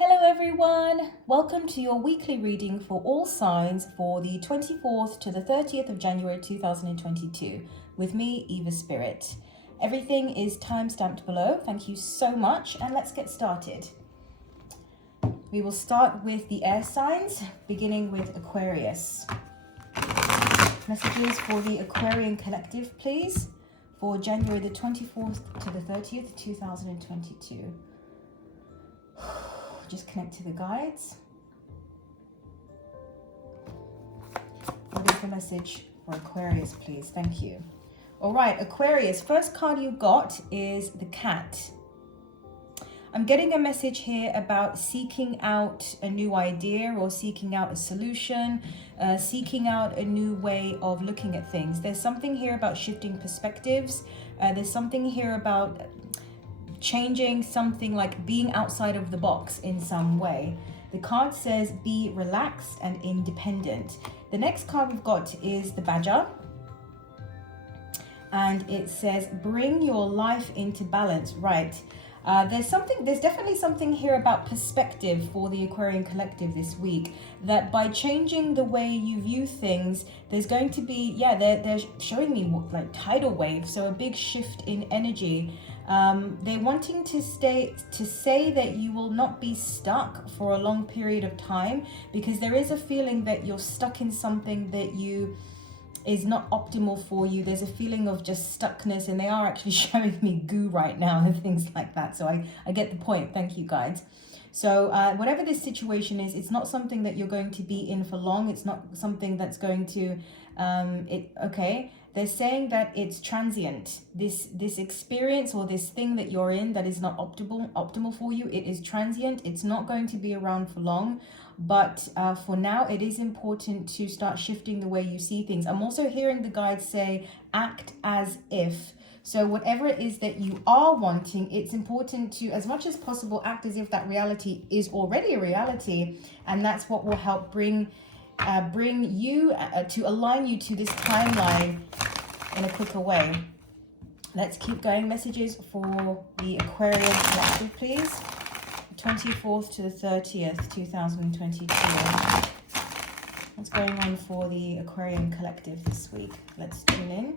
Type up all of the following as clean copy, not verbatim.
Hello everyone, welcome to your weekly reading for all signs for the 24th to the 30th of January 2022 with me, Eva Spirit. Everything is time-stamped below, thank you so much, and let's get started. We will start with the air signs, beginning with Aquarius. Messages for the Aquarian collective, please, for January the 24th to the 30th, 2022. Just connect to the guides. What is the message for Aquarius, please? Thank you. All right, Aquarius, first card you got is the cat. I'm getting a message here about seeking out a new idea or seeking out a solution, seeking out a new way of looking at things. There's something here about shifting perspectives. There's something here about changing something, like being outside of the box in some way. The card says be relaxed and independent. The next card we've got is the badger, and it says bring your life into balance. Right, there's definitely something here about perspective for the Aquarian collective this week, that by changing the way you view things, there's going to be, they're showing me like tidal waves, so a big shift in energy. They're wanting to say that you will not be stuck for a long period of time, because there is a feeling that you're stuck in something that is not optimal for you. There's a feeling of just stuckness, and they are actually showing me goo right now and things like that. So I get the point. Thank you, guides. So whatever this situation is, it's not something that you're going to be in for long. It's not something that's going to, okay. They're saying that it's transient. This experience or this thing that you're in that is not optimal for you, it is transient. It's not going to be around for long. But for now, it is important to start shifting the way you see things. I'm also hearing the guides say, act as if. So whatever it is that you are wanting, it's important to, as much as possible, act as if that reality is already a reality. And that's what will help bring you to align you to this timeline in a quicker way. Let's keep going. Messages for the Aquarian collective, please. 24th to the 30th, 2022. What's going on for the Aquarian collective this week? Let's tune in.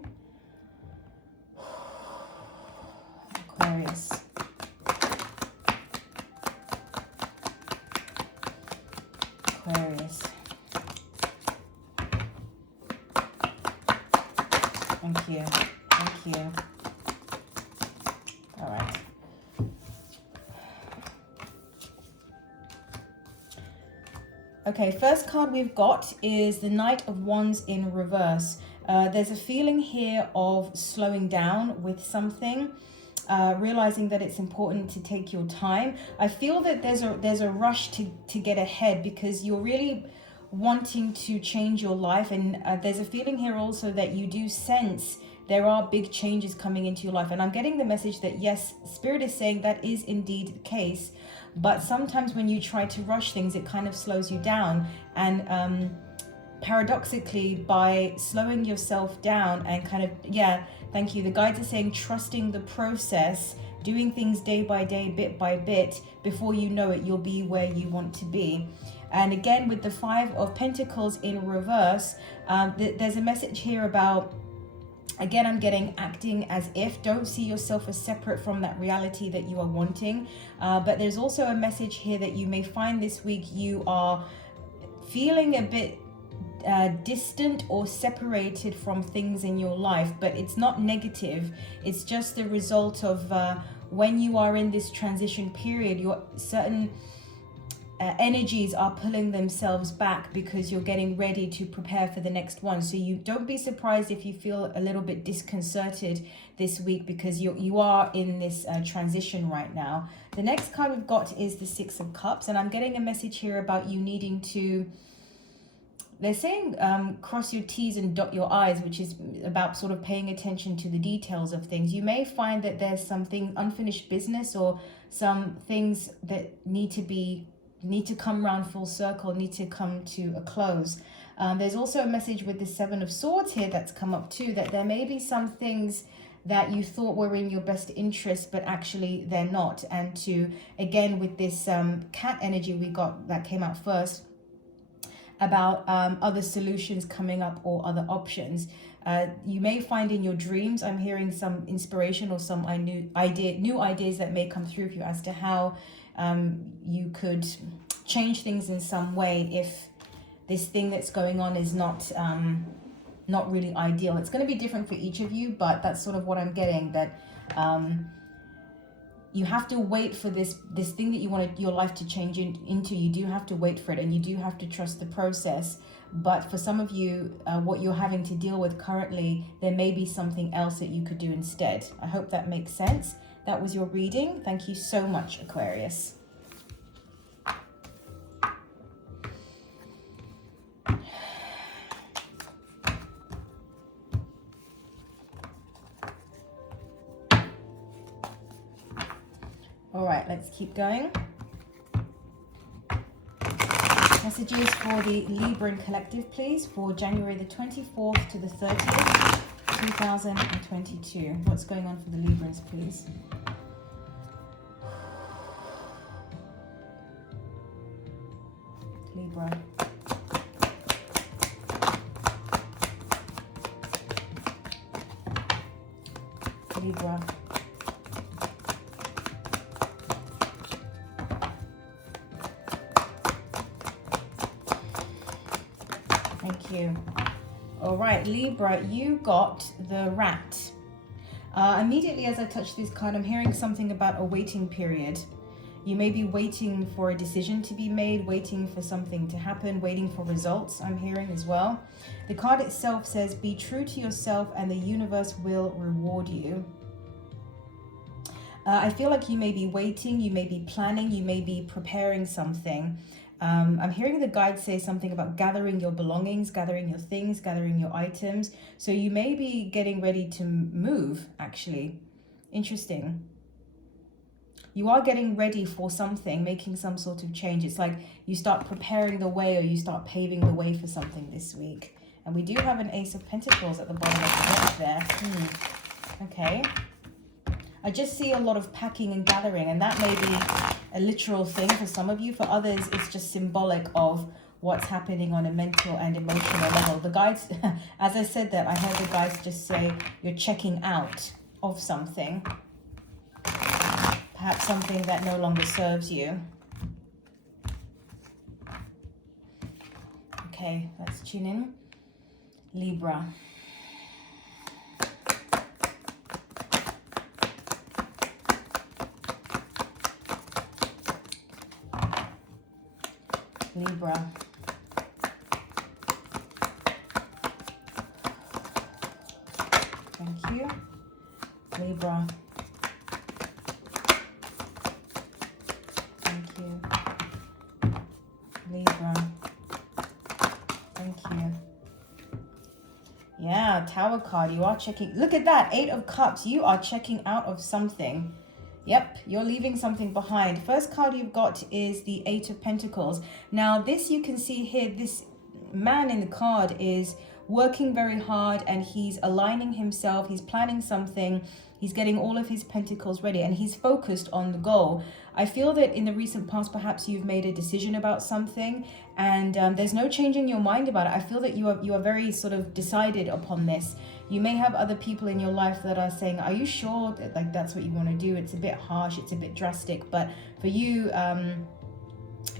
Aquarius. Aquarius. Thank you. Thank you. All right. Okay, first card we've got is the Knight of Wands in reverse. There's a feeling here of slowing down with something, realizing that it's important to take your time. I feel that there's a rush to get ahead, because you're really wanting to change your life, and there's a feeling here also that you do sense there are big changes coming into your life. And I'm getting the message that yes, Spirit is saying that is indeed the case, but sometimes when you try to rush things, it kind of slows you down. And paradoxically, by slowing yourself down and kind of, thank you, the guides are saying trusting the process, doing things day by day, bit by bit, before you know it, you'll be where you want to be. And again, with the Five of Pentacles in reverse, there's a message here about, again, I'm getting acting as if. Don't see yourself as separate from that reality that you are wanting. But there's also a message here that you may find this week you are feeling a bit distant or separated from things in your life. But it's not negative. It's just the result of when you are in this transition period, your certain energies are pulling themselves back, because you're getting ready to prepare for the next one. So you don't be surprised if you feel a little bit disconcerted this week, because you are in this transition right now. The next card we've got is the Six of Cups, and I'm getting a message here about you needing to, they're saying cross your T's and dot your I's, which is about sort of paying attention to the details of things. You may find that there's something unfinished business, or some things that need to come around full circle, need to come to a close. There's also a message with the Seven of Swords here that's come up too, that there may be some things that you thought were in your best interest, but actually they're not. And to, again, with this cat energy we got that came out first, about other solutions coming up or other options. You may find in your dreams, I'm hearing some inspiration or some new ideas that may come through for you as to how you could change things in some way if this thing that's going on is not really ideal. It's going to be different for each of you, but that's sort of what I'm getting, that you have to wait for this thing that you want your life to change into. You do have to wait for it, and you do have to trust the process. But for some of you, what you're having to deal with currently, there may be something else that you could do instead. I hope that makes sense. That was your reading. Thank you so much, Aquarius. All right, let's keep going. Messages for the Libra collective, please, for January the 24th to the 30th, 2022. What's going on for the Librans, please? Libra. Libra. Thank you. All right, Libra, you got the rat. Immediately as I touch this card, I'm hearing something about a waiting period. You may be waiting for a decision to be made, waiting for something to happen, waiting for results, I'm hearing as well. The card itself says, be true to yourself and the universe will reward you. I feel like you may be waiting, you may be planning, you may be preparing something. I'm hearing the guides say something about gathering your belongings, gathering your things, gathering your items. So you may be getting ready to move, actually. Interesting. You are getting ready for something, making some sort of change. It's like you start preparing the way, or you start paving the way for something this week. And we do have an Ace of Pentacles at the bottom of the deck there. Okay. I just see a lot of packing and gathering, and that may be a literal thing for some of you. For others, it's just symbolic of what's happening on a mental and emotional level. The guides, as I said that, I heard the guides just say you're checking out of something. Perhaps something that no longer serves you. Okay, let's tune in. Libra. Libra. Thank you. Libra. Thank you. Libra. Thank you. Yeah, Tower card. You are checking. Look at that. 8 of Cups. You are checking out of something. Yep, you're leaving something behind. First card you've got is the 8 of Pentacles. Now this, you can see here, this man in the card is working very hard, and he's aligning himself. He's planning something. He's getting all of his pentacles ready, and he's focused on the goal. I feel that in the recent past, perhaps you've made a decision about something, and there's no changing your mind about it. I feel that you are very sort of decided upon this. You may have other people in your life that are saying, are you sure that like that's what you want to do? It's a bit harsh, it's a bit drastic, but for you,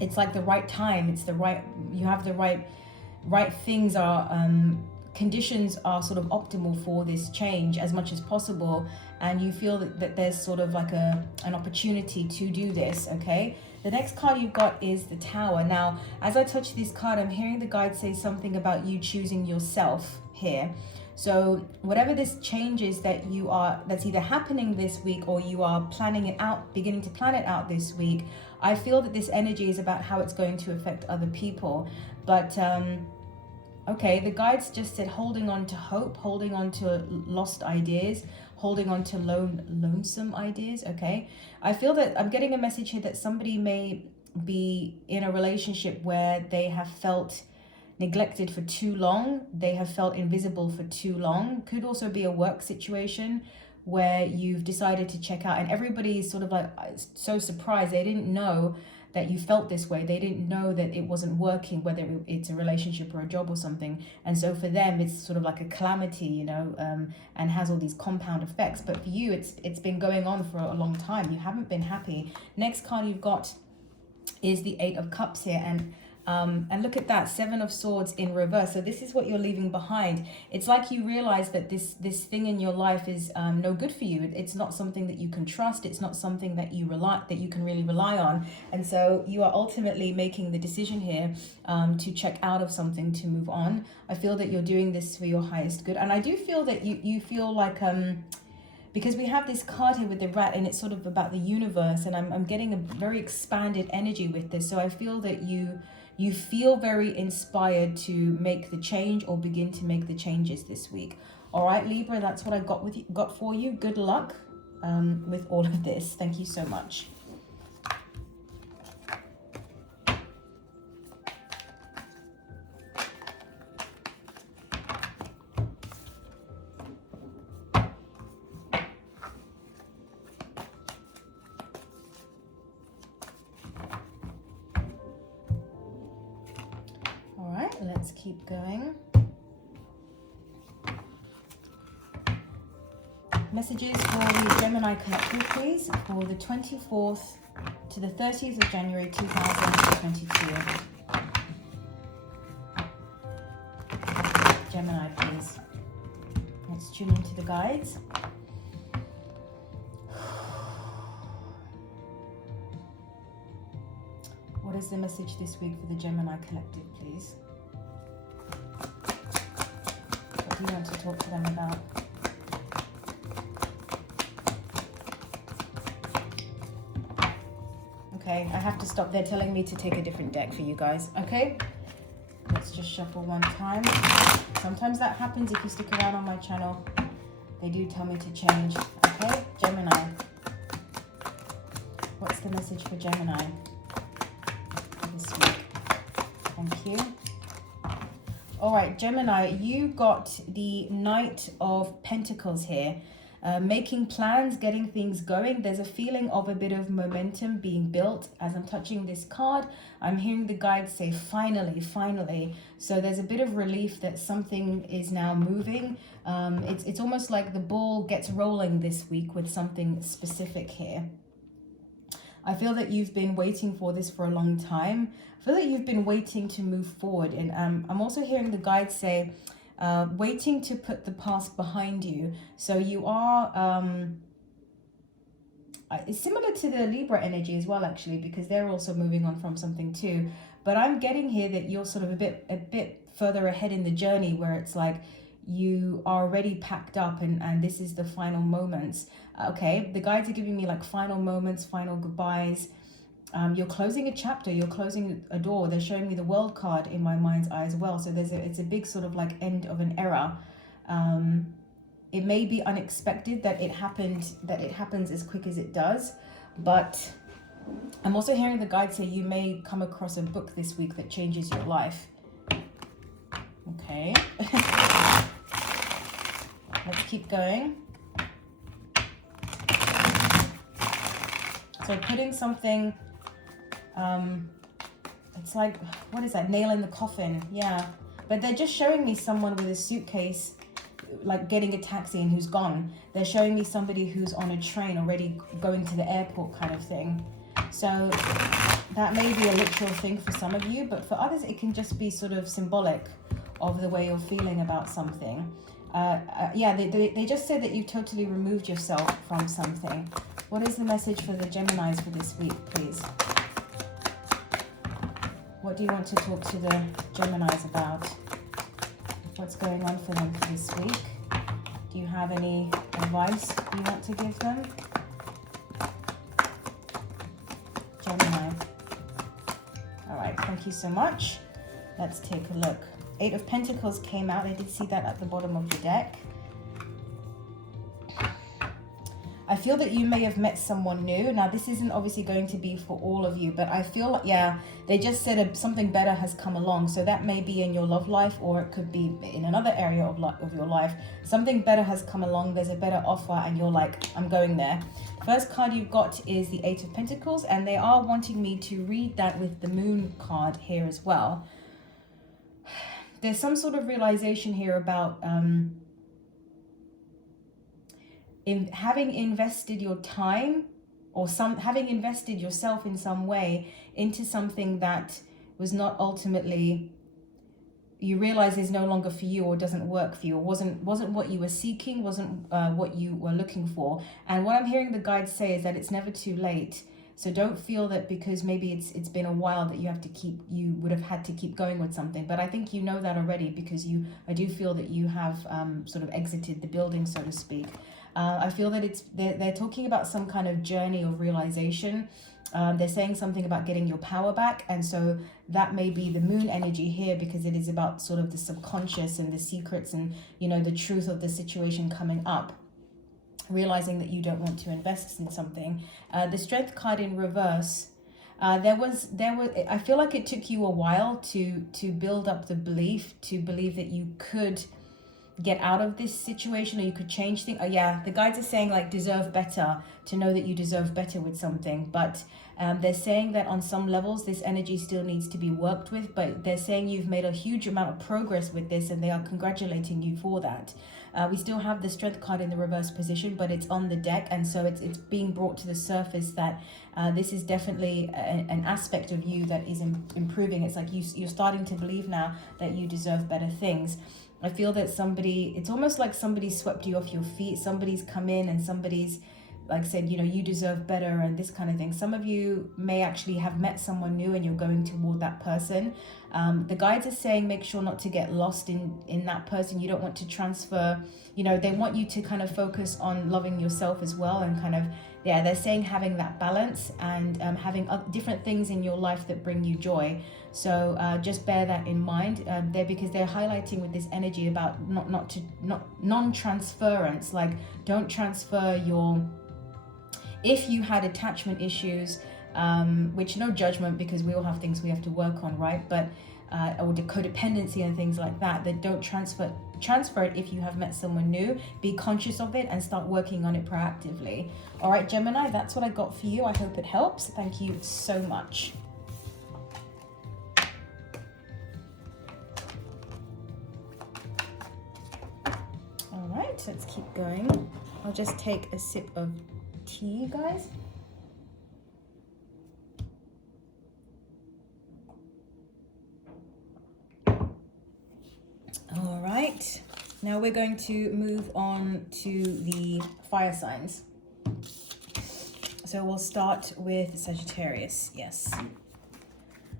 it's like the right time. It's the right, you have the right things are, conditions are sort of optimal for this change as much as possible, and you feel that there's sort of like an opportunity to do this. Okay, the next card you've got is the Tower. Now as I touch this card, I'm hearing the guide say something about you choosing yourself here. So whatever this change is that that's either happening this week, or you are planning it out, beginning to plan it out this week, I feel that this energy is about how it's going to affect other people. But okay, the guides just said holding on to hope, holding on to lost ideas, holding on to lonesome ideas. Okay, I feel that I'm getting a message here that somebody may be in a relationship where they have felt neglected for too long. They have felt invisible for too long. Could also be a work situation where you've decided to check out, and everybody's sort of like so surprised. They didn't know that you felt this way. They didn't know that it wasn't working, whether it's a relationship or a job or something. And so for them, it's sort of like a calamity, you know, and has all these compound effects. But for you, it's been going on for a long time. You haven't been happy. Next card you've got is the Eight of Cups here, and look at that, Seven of Swords in reverse. So this is what you're leaving behind. It's like you realize that this thing in your life is no good for you. It's not something that you can trust. It's not something that you can really rely on. And so you are ultimately making the decision here to check out of something, to move on. I feel that you're doing this for your highest good, and I do feel that you feel like because we have this card here with the rat, and it's sort of about the universe, and I'm getting a very expanded energy with this. So I feel that you feel very inspired to make the change or begin to make the changes this week. All right, Libra, that's what I got for you. Good luck with all of this. Thank you so much. Let's keep going. Messages for the Gemini collective, please, for the 24th to the 30th of January 2022. Gemini, please. Let's tune into the guides. What is the message this week for the Gemini collective, please? What do you want to talk to them about? Okay, I have to stop. They're telling me to take a different deck for you guys. Okay, let's just shuffle one time. Sometimes that happens if you stick around on my channel. They do tell me to change. Okay, Gemini. What's the message for Gemini this week? Thank you. All right, Gemini, you got the Knight of Pentacles here. Making plans, getting things going. There's a feeling of a bit of momentum being built. As I'm touching this card, I'm hearing the guides say, finally, finally. So there's a bit of relief that something is now moving. It's almost like the ball gets rolling this week with something specific here. I feel that you've been waiting for this for a long time. I feel that you've been waiting to move forward. And I'm also hearing the guides say, waiting to put the past behind you. So you are, it's similar to the Libra energy as well, actually, because they're also moving on from something too. But I'm getting here that you're sort of a bit further ahead in the journey, where it's like you are already packed up and this is the final moments. Okay, the guides are giving me like final moments, final goodbyes. You're closing a chapter, you're closing a door. They're showing me the World card in my mind's eye as well. So it's a big sort of like end of an era. It may be unexpected that it happens as quick as it does, but I'm also hearing the guides say you may come across a book this week that changes your life. Okay. Let's keep going. So putting something, it's like, what is that? Nail in the coffin. Yeah. But they're just showing me someone with a suitcase, like getting a taxi and who's gone. They're showing me somebody who's on a train already going to the airport kind of thing. So that may be a literal thing for some of you, but for others, it can just be sort of symbolic of the way you're feeling about something. Yeah, they just said that you've totally removed yourself from something. What is the message for the Geminis for this week, please? What do you want to talk to the Geminis about? What's going on for them for this week? Do you have any advice you want to give them? Gemini. All right, thank you so much. Let's take a look. Eight of Pentacles came out. I did see that at the bottom of the deck. I feel that you may have met someone new. Now, this isn't obviously going to be for all of you, but I feel like, yeah, they just said something better has come along. So that may be in your love life, or it could be in another area of your life. Something better has come along. There's a better offer and you're like, I'm going there. First card you've got is the Eight of Pentacles, and they are wanting me to read that with the Moon card here as well. There's some sort of realization here about in having invested your time, or having invested yourself in some way into something that was not ultimately, you realize is no longer for you, or doesn't work for you, or wasn't what you were seeking, wasn't what you were looking for. And what I'm hearing the guides say is that it's never too late. So don't feel that because maybe it's been a while that you would have had to keep going with something. But I think you know that already, because I do feel that you have sort of exited the building, so to speak. I feel that they're talking about some kind of journey of realization. They're saying something about getting your power back, and so that may be the Moon energy here, because it is about sort of the subconscious and the secrets and, you know, the truth of the situation coming up, realizing that you don't want to invest in something. The Strength card in reverse, there was I feel like it took you a while to build up the belief, to believe that you could get out of this situation, or you could change things. Yeah, the guides are saying like deserve better, to know that you deserve better with something. But they're saying that on some levels this energy still needs to be worked with, but they're saying you've made a huge amount of progress with this, and they are congratulating you for that. We still have the Strength card in the reverse position, but it's on the deck, and so it's being brought to the surface that this is definitely an aspect of you that is improving. It's like you're starting to believe now that you deserve better things. I feel that it's almost like somebody swept you off your feet. Somebody's come in and somebody's like said, you know, you deserve better and this kind of thing. Some of you may actually have met someone new and you're going toward that person. The guides are saying make sure not to get lost in that person. You don't want to transfer, you know, they want you to kind of focus on loving yourself as well, and kind of, yeah, they're saying having that balance and having different things in your life that bring you joy. So just bear that in mind because they're highlighting with this energy about non-transference. Like, don't transfer if you had attachment issues, which no judgment, because we all have things we have to work on, right? But or the codependency and things like that, don't transfer it if you have met someone new. Be conscious of it and start working on it proactively. All right, Gemini, that's what I got for you. I hope it helps. Thank you so much. All right, let's keep going. I'll just take a sip of tea, guys. All right, now we're going to move on to the fire signs. So we'll start with Sagittarius. Yes.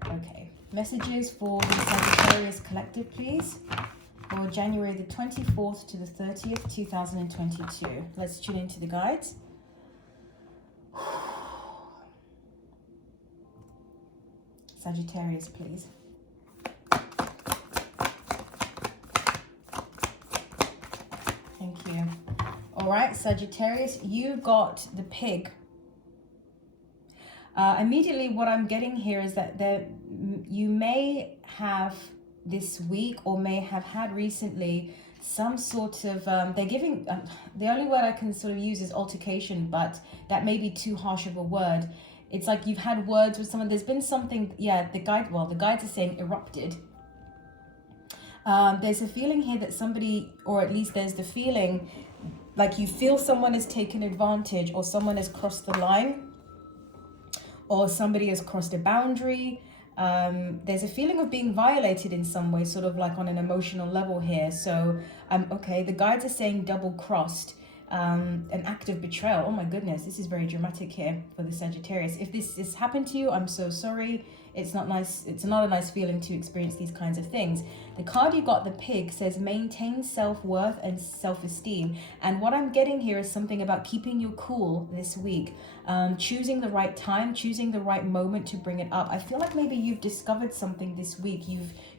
Okay, messages for the Sagittarius collective, please, for January the 24th to the 30th, 2022. Let's tune into the guides. Sagittarius, please. Thank you. All right, Sagittarius, you got the pig. Immediately what I'm getting here is that you may have this week, or may have had recently, some sort of, they're giving, the only word I can sort of use is altercation, but that may be too harsh of a word. It's like you've had words with someone, there's been something, yeah, the guides are saying erupted. There's a feeling here that somebody, or at least there's the feeling like you feel someone has taken advantage, or someone has crossed the line, or somebody has crossed a boundary. There's a feeling of being violated in some way, sort of like on an emotional level here. So, okay, the guides are saying double-crossed, an act of betrayal. Oh my goodness, this is very dramatic here for the Sagittarius. If this has happened to you, I'm so sorry. It's not nice. It's not a nice feeling to experience these kinds of things. The card you got, the pig, says maintain self-worth and self-esteem. And what I'm getting here is something about keeping your cool this week, choosing the right time, choosing the right moment to bring it up. I feel like maybe you've discovered something this week.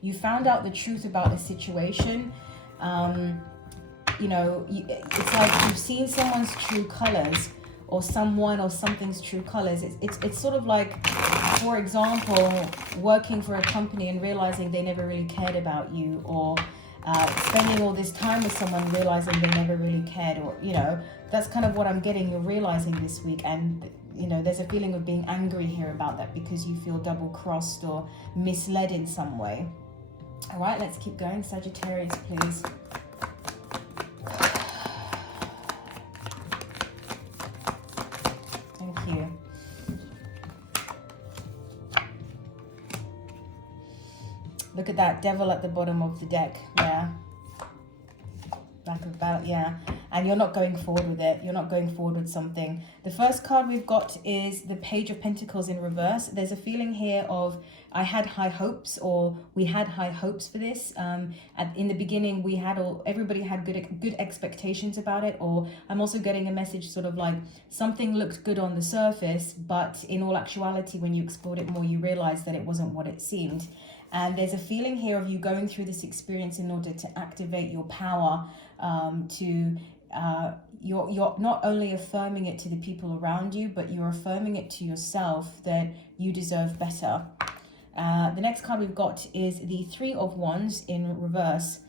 You found out the truth about a situation. You know, it's like you've seen someone's true colors, or someone or something's true colors. It's sort of like, for example, working for a company and realizing they never really cared about you, or spending all this time with someone realizing they never really cared, or, you know, that's kind of what I'm getting. You're realizing this week, and, you know, there's a feeling of being angry here about that because you feel double-crossed or misled in some way. All right, let's keep going. Sagittarius, please. Thank you. Look at that devil at the bottom of the deck. Yeah. Back of ballot, yeah. And you're not going forward with it. You're not going forward with something. The first card we've got is the Page of Pentacles in reverse. There's a feeling here of, I had high hopes, or we had high hopes for this. In the beginning, everybody had good expectations about it. Or I'm also getting a message sort of like something looked good on the surface, but in all actuality, when you explored it more, you realize that it wasn't what it seemed. And there's a feeling here of you going through this experience in order to activate your power, you're not only affirming it to the people around you, but you're affirming it to yourself that you deserve better. The next card we've got is the Three of Wands in reverse.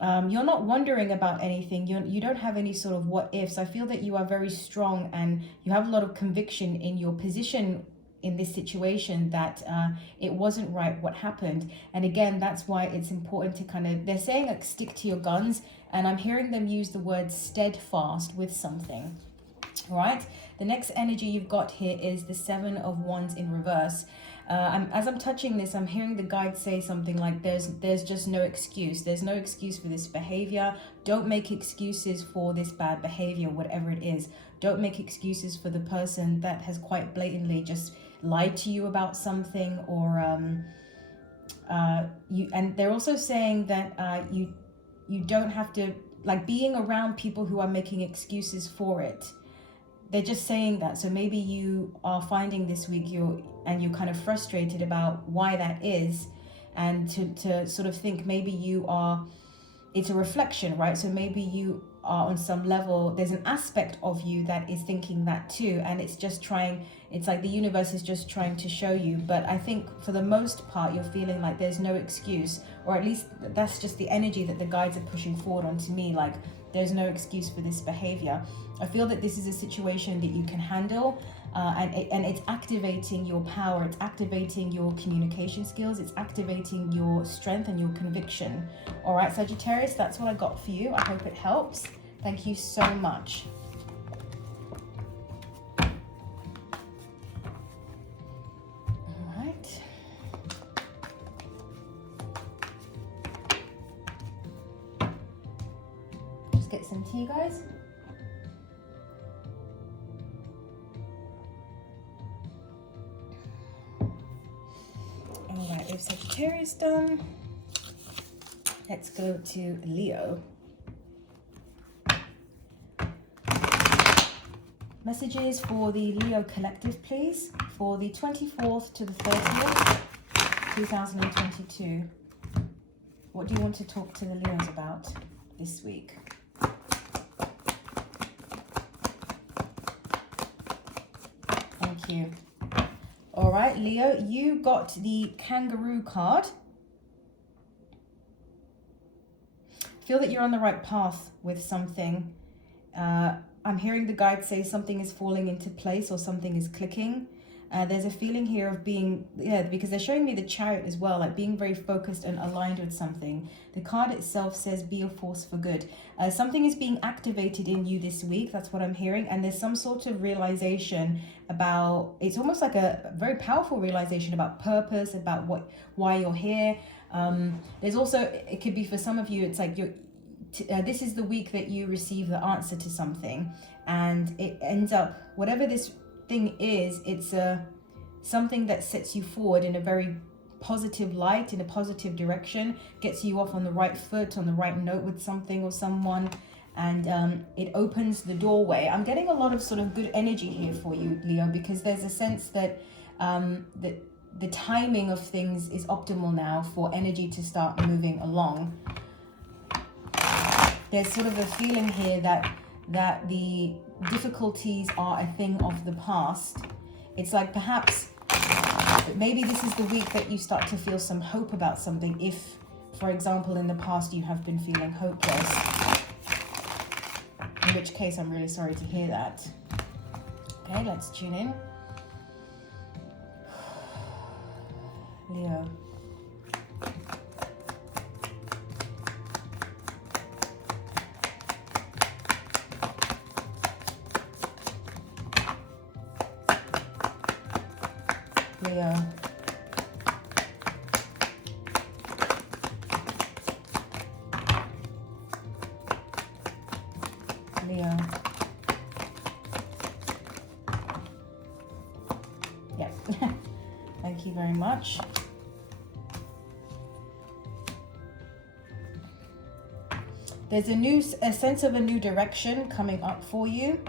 You're not wondering about anything. You don't have any sort of what ifs. I feel that you are very strong and you have a lot of conviction in your position in this situation, that it wasn't right what happened. And again, that's why it's important to kind of, they're saying like stick to your guns, and I'm hearing them use the word steadfast with something. All right, the next energy you've got here is the Seven of Wands in reverse. As I'm touching this, I'm hearing the guide say something like there's just no excuse. There's no excuse for this behavior. Don't make excuses for this bad behavior, whatever it is. Don't make excuses for the person that has quite blatantly just lied to you about something, or and they're also saying that you don't have to, like, being around people who are making excuses for it. They're just saying that. So maybe you are finding this week you're kind of frustrated about why that is, and to sort of think maybe it's a reflection, right? So maybe you are on some level, there's an aspect of you that is thinking that too, and it's like the universe is just trying to show you. But I think for the most part you're feeling like there's no excuse, or at least that's just the energy that the guides are pushing forward onto me, like there's no excuse for this behavior. I feel that this is a situation that you can handle, and it's activating your power, it's activating your communication skills, it's activating your strength and your conviction. All right, Sagittarius, that's what I got for you. I hope it helps. Thank you so much. All right. Just get some tea, guys. All right, we have Sagittarius done. Let's go to Leo. Messages for the Leo collective, please, for the 24th to the 30th, 2022. What do you want to talk to the Leos about this week? Thank you. All right, Leo, you got the kangaroo card. Feel that you're on the right path with something. I'm hearing the guide say something is falling into place, or something is clicking. There's a feeling here of being, because they're showing me the Chariot as well, like being very focused and aligned with something. The card itself says be a force for good. Something is being activated in you this week. That's what I'm hearing. And there's some sort of realization about, it's almost like a very powerful realization about purpose, about why you're here. There's also, it could be for some of you, it's like this is the week that you receive the answer to something, and it ends up, whatever this thing is, it's something that sets you forward in a very positive light, in a positive direction, gets you off on the right foot, on the right note with something or someone, and it opens the doorway. I'm getting a lot of sort of good energy here for you, Leo, because there's a sense that the timing of things is optimal now for energy to start moving along. There's sort of a feeling here that that the difficulties are a thing of the past. It's like perhaps maybe this is the week that you start to feel some hope about something. If, for example, in the past you have been feeling hopeless, in which case I'm really sorry to hear that. Okay, let's tune in. Leo. Leo. Leo. Yes. Thank you very much. There's a sense of a new direction coming up for you.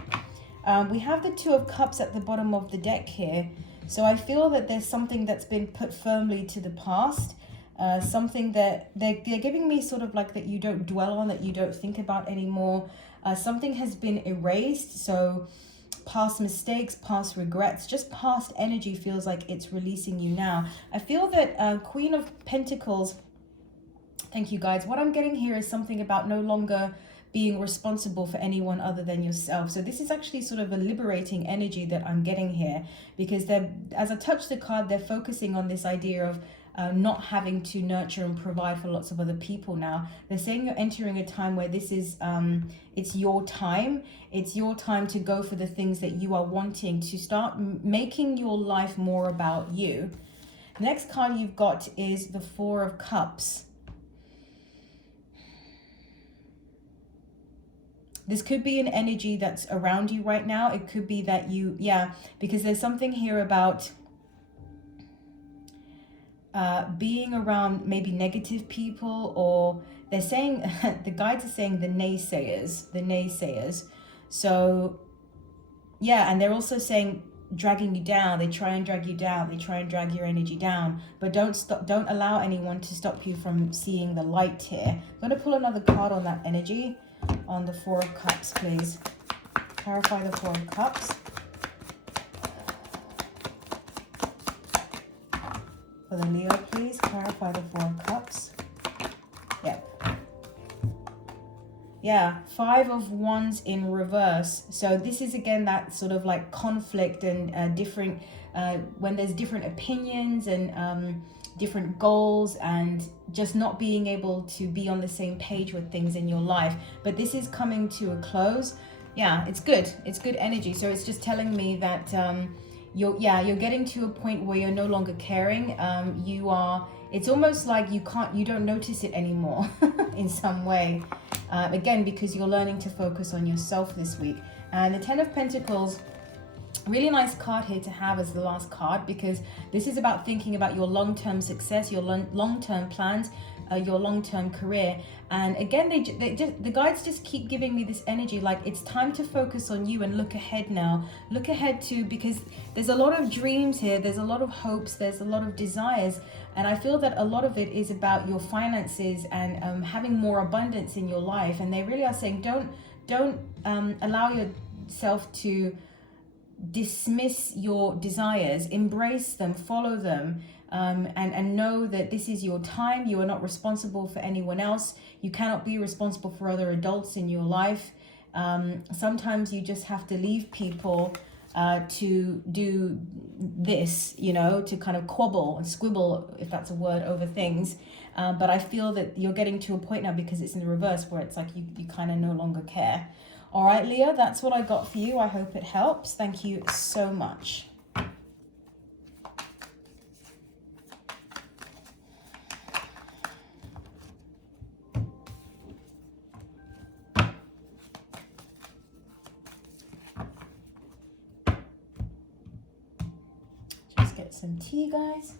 We have the Two of Cups at the bottom of the deck here. So I feel that there's something that's been put firmly to the past. Something that they're giving me sort of like that you don't dwell on, that you don't think about anymore. Something has been erased. So past mistakes, past regrets, just past energy feels like it's releasing you now. I feel that Queen of Pentacles, thank you guys. What I'm getting here is something about no longer being responsible for anyone other than yourself. So this is actually sort of a liberating energy that I'm getting here, because they're, as I touch the card, they're focusing on this idea of not having to nurture and provide for lots of other people now. They're saying you're entering a time where this is, it's your time. It's your time to go for the things that you are wanting, to start making your life more about you. The next card you've got is the Four of Cups. This could be an energy that's around you right now. It could be that you, because there's something here about being around maybe negative people, or they're saying, the guides are saying the naysayers. So, yeah, and they're also saying dragging you down. They try and drag you down. They try and drag your energy down. But don't allow anyone to stop you from seeing the light here. I'm going to pull another card on that energy. On the Four of Cups, please. Clarify the Four of Cups. For the Leo, please. Clarify the Four of Cups. Yep. Yeah, Five of Wands in reverse. So this is again that sort of like conflict and different, when there's different opinions and different goals, and just not being able to be on the same page with things in your life. But this is coming to a close. Yeah, it's good. It's good energy. So it's just telling me that you're getting to a point where you're no longer caring. It's almost like you don't notice it anymore in some way. Again, because you're learning to focus on yourself this week. And the Ten of Pentacles, really nice card here to have as the last card, because this is about thinking about your long-term success, your long-term plans, your long-term career. And again, the guides just keep giving me this energy like it's time to focus on you and look ahead now. Look ahead to, because there's a lot of dreams here, there's a lot of hopes, there's a lot of desires, and I feel that a lot of it is about your finances and having more abundance in your life. And they really are saying don't allow yourself to dismiss your desires, embrace them, follow them, and know that this is your time. You are not responsible for anyone else. You cannot be responsible for other adults in your life. Sometimes you just have to leave people to do this, to kind of quabble and squibble, if that's a word, over things. But I feel that you're getting to a point now, because it's in the reverse, where it's like you kind of no longer care. All right, Leo, that's what I got for you. I hope it helps. Thank you so much. Just get some tea, guys.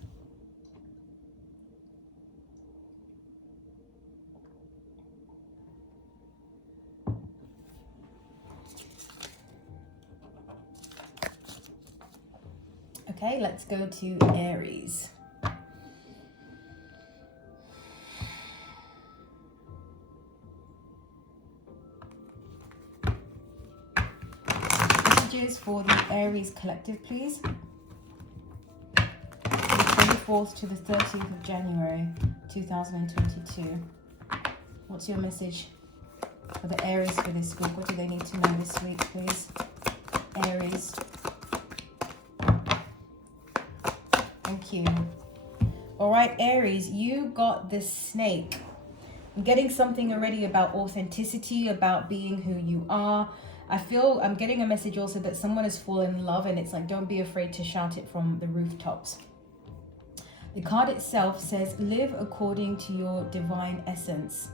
Okay, let's go to Aries. Messages for the Aries collective, please. The 24th to the 30th of January 2022. What's your message for the Aries for this week? What do they need to know this week, please? Aries. Thank you. All right, Aries, you got the snake. I'm getting something already about authenticity, about being who you are. I feel I'm getting a message also that someone has fallen in love, and it's like, don't be afraid to shout it from the rooftops. The card itself says, live according to your divine essence.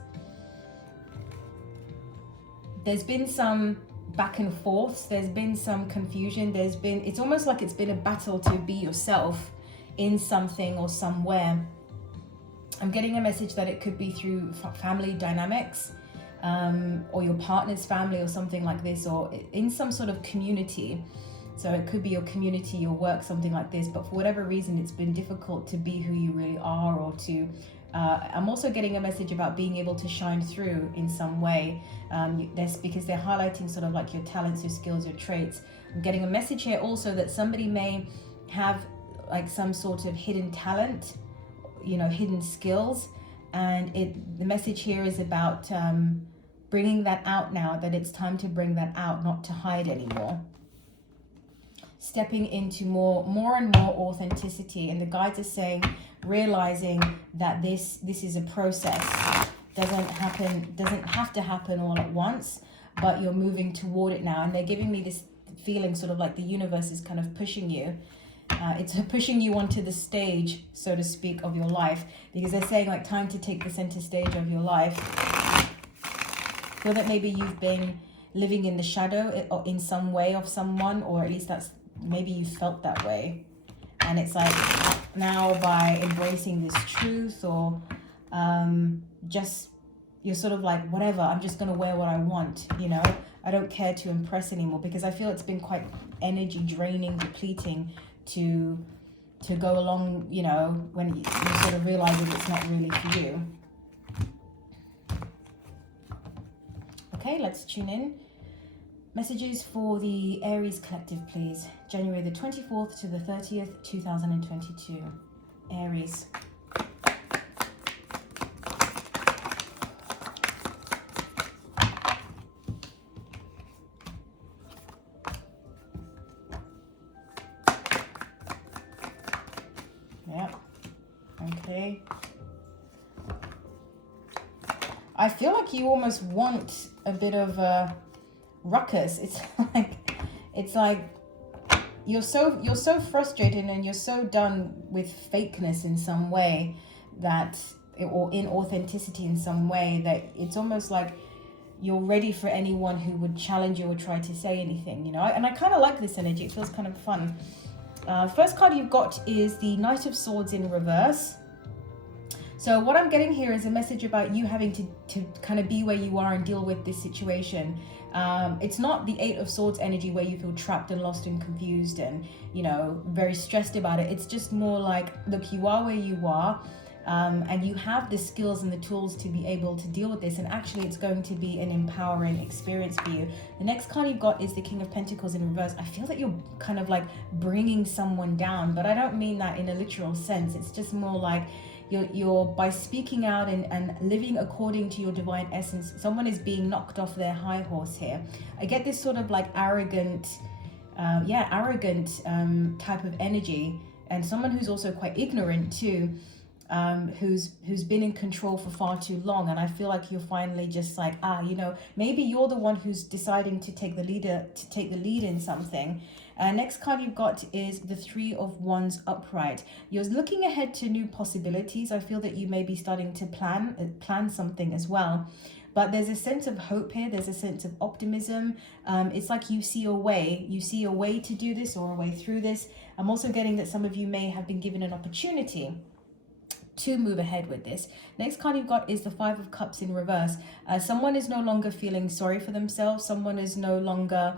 There's been some back and forths. There's been some confusion. It's almost like it's been a battle to be yourself in something or somewhere. I'm getting a message that it could be through family dynamics, or your partner's family or something like this, or in some sort of community. So it could be your community, your work, something like this. But for whatever reason, it's been difficult to be who you really are, or to... I'm also getting a message about being able to shine through in some way. Because they're highlighting sort of like your talents, your skills, your traits. I'm getting a message here also that somebody may have like some sort of hidden talent, you know, hidden skills, and the message here is about bringing that out now, that it's time to bring that out, not to hide anymore. Stepping into more and more authenticity, and the guides are saying, realizing that this is a process, doesn't have to happen all at once, but you're moving toward it now. And they're giving me this feeling sort of like the universe is kind of pushing you. It's pushing you onto the stage, so to speak, of your life, because they're saying like time to take the center stage of your life. Feel that maybe you've been living in the shadow or in some way of someone, or at least maybe you felt that way. And it's like now by embracing this truth, or just you're sort of like, whatever, I'm just going to wear what I want, you know, I don't care to impress anymore, because I feel it's been quite energy draining, depleting to go along, you know, when you sort of realize that it's not really for you. Okay, let's tune in. Messages for the Aries collective, please. January the 24th to the 30th, 2022. Aries. Yep. Okay. I feel like you almost want a bit of a ruckus. It's like you're so frustrated, and you're so done with fakeness in some way, or inauthenticity in some way, that it's almost like you're ready for anyone who would challenge you or try to say anything, you know. And I kind of like this energy. It feels kind of fun. First card you've got is the Knight of Swords in reverse. So what I'm getting here is a message about you having to kind of be where you are and deal with this situation. It's not the Eight of Swords energy where you feel trapped and lost and confused and, you know, very stressed about it. It's just more like, look, you are where you are, and you have the skills and the tools to be able to deal with this. And actually, it's going to be an empowering experience for you. The next card you've got is the King of Pentacles in reverse. I feel that you're kind of like bringing someone down, but I don't mean that in a literal sense. It's just more like, you're by speaking out and living according to your divine essence, someone is being knocked off their high horse here. I get this sort of like arrogant type of energy, and someone who's also quite ignorant too, who's been in control for far too long. And I feel like you're finally just like, you know, maybe you're the one who's deciding to take the lead in something. Next card you've got is the Three of Wands upright. You're looking ahead to new possibilities. I feel that you may be starting to plan something as well. But there's a sense of hope here. There's a sense of optimism. It's like you see a way. You see a way to do this, or a way through this. I'm also getting that some of you may have been given an opportunity to move ahead with this. Next card you've got is the Five of Cups in reverse. Someone is no longer feeling sorry for themselves. Someone is no longer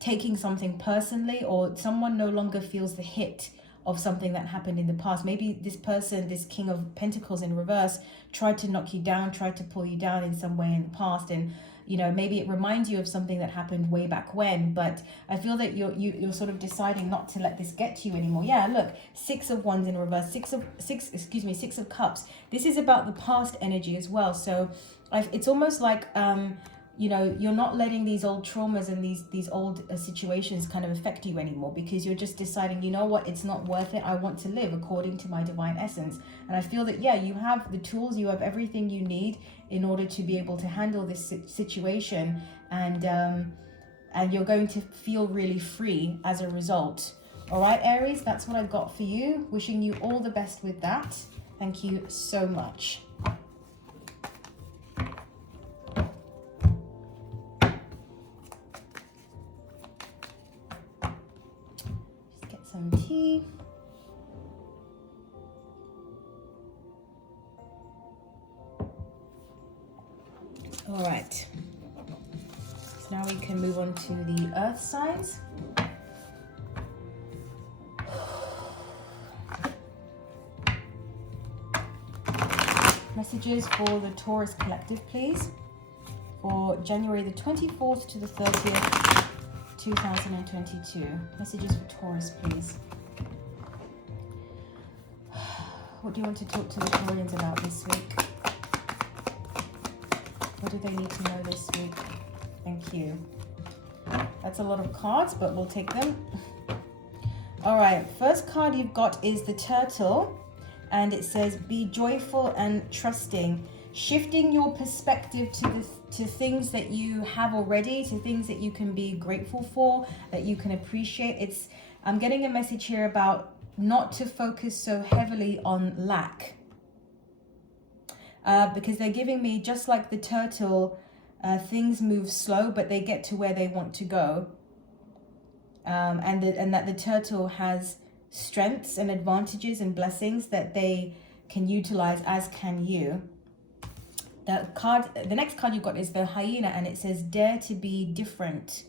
taking something personally, or someone no longer feels the hit of something that happened in the past. Maybe this person, this King of Pentacles in reverse, tried to knock you down, tried to pull you down in some way in the past, and you know, maybe it reminds you of something that happened way back when, but I feel that you're sort of deciding not to let this get to you anymore. Yeah, look, Six of Wands in reverse, Six of Cups. This is about the past energy as well. So it's almost like, you know, you're not letting these old traumas and these old situations kind of affect you anymore, because you're just deciding, you know what, it's not worth it. I want to live according to my divine essence. And I feel that, yeah, you have the tools, you have everything you need in order to be able to handle this situation, and you're going to feel really free as a result. All right, Aries, that's what I've got for you. Wishing you all the best with that. Thank you so much. Some tea. All right. So now we can move on to the earth signs. Messages for the Taurus collective, please. For January the 24th to the 30th. 2022. Messages for Taurus, please. What do you want to talk to the Taurians about this week? What do they need to know this week? Thank you. That's a lot of cards, but we'll take them. All right, first card you've got is the Turtle, and it says, be joyful and trusting. Shifting your perspective to things that you have already, to things that you can be grateful for, that you can appreciate. I'm getting a message here about not to focus so heavily on lack. Because they're giving me, just like the Turtle, things move slow, but they get to where they want to go. And that the Turtle has strengths and advantages and blessings that they can utilize, as can you. The next card you've got is the Hyena, and it says, dare to be different.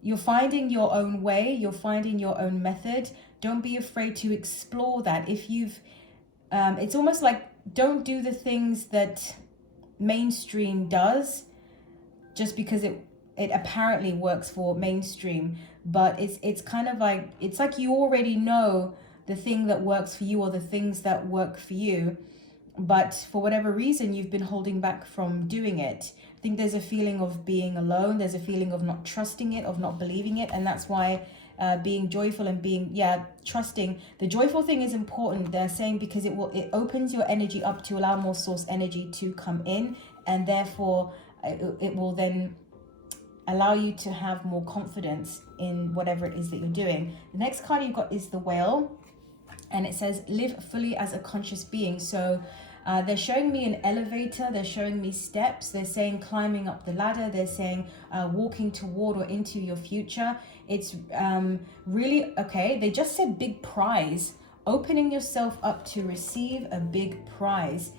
You're finding your own way. You're finding your own method. Don't be afraid to explore that. If you've, it's almost like, don't do the things that mainstream does just because it apparently works for mainstream. But it's kind of like, it's like you already know the thing that works for you, or the things that work for you. But for whatever reason, you've been holding back from doing it. I think there's a feeling of being alone. There's a feeling of not trusting it, of not believing it. And that's why being joyful and being, trusting. The joyful thing is important, they're saying, because it opens your energy up to allow more source energy to come in. And therefore, it will then allow you to have more confidence in whatever it is that you're doing. The next card you've got is the Whale. And it says, live fully as a conscious being. So they're showing me an elevator. They're showing me steps. They're saying climbing up the ladder. They're saying walking toward or into your future. It's really, okay, they just said big prize. Opening yourself up to receive a big prize.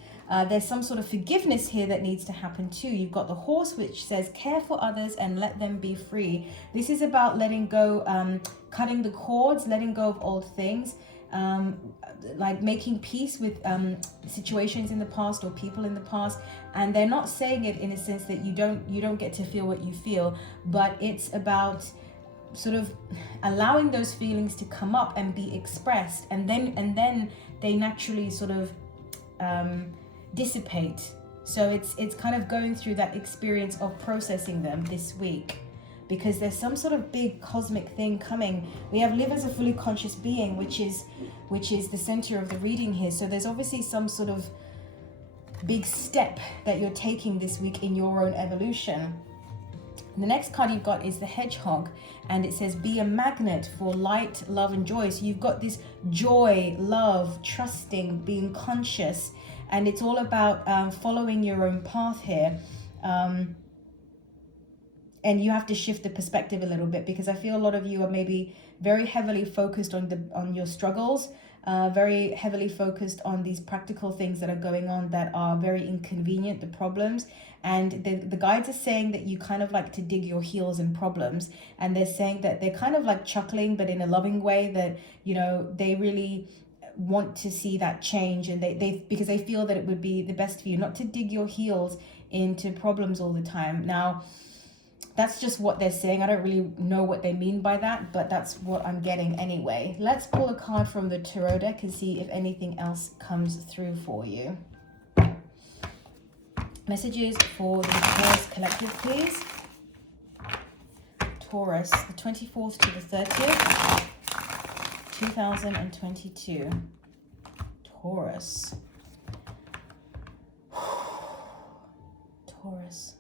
There's some sort of forgiveness here that needs to happen too. You've got the Horse, which says care for others and let them be free. This is about letting go, cutting the cords, letting go of old things. Like making peace with situations in the past or people in the past. And they're not saying it in a sense that you don't get to feel what you feel, but it's about sort of allowing those feelings to come up and be expressed, and then they naturally sort of dissipate. So it's kind of going through that experience of processing them this week, because there's some sort of big cosmic thing coming. We have live as a fully conscious being, which is the center of the reading here. So there's obviously some sort of big step that you're taking this week in your own evolution. The next card you've got is the Hedgehog, and it says be a magnet for light, love, and joy. So you've got this joy, love, trusting, being conscious, and it's all about following your own path here. And you have to shift the perspective a little bit, because I feel a lot of you are maybe very heavily focused on your struggles, very heavily focused on these practical things that are going on that are very inconvenient, the problems. And the guides are saying that you kind of like to dig your heels in problems. And they're saying that they're kind of like chuckling, but in a loving way, that, you know, they really want to see that change. And they because they feel that it would be the best for you not to dig your heels into problems all the time. Now, that's just what they're saying. I don't really know what they mean by that, but that's what I'm getting anyway. Let's pull a card from the tarot deck and see if anything else comes through for you. Messages for the Taurus collective, please. Taurus, the 24th to the 30th, 2022. Taurus. Taurus.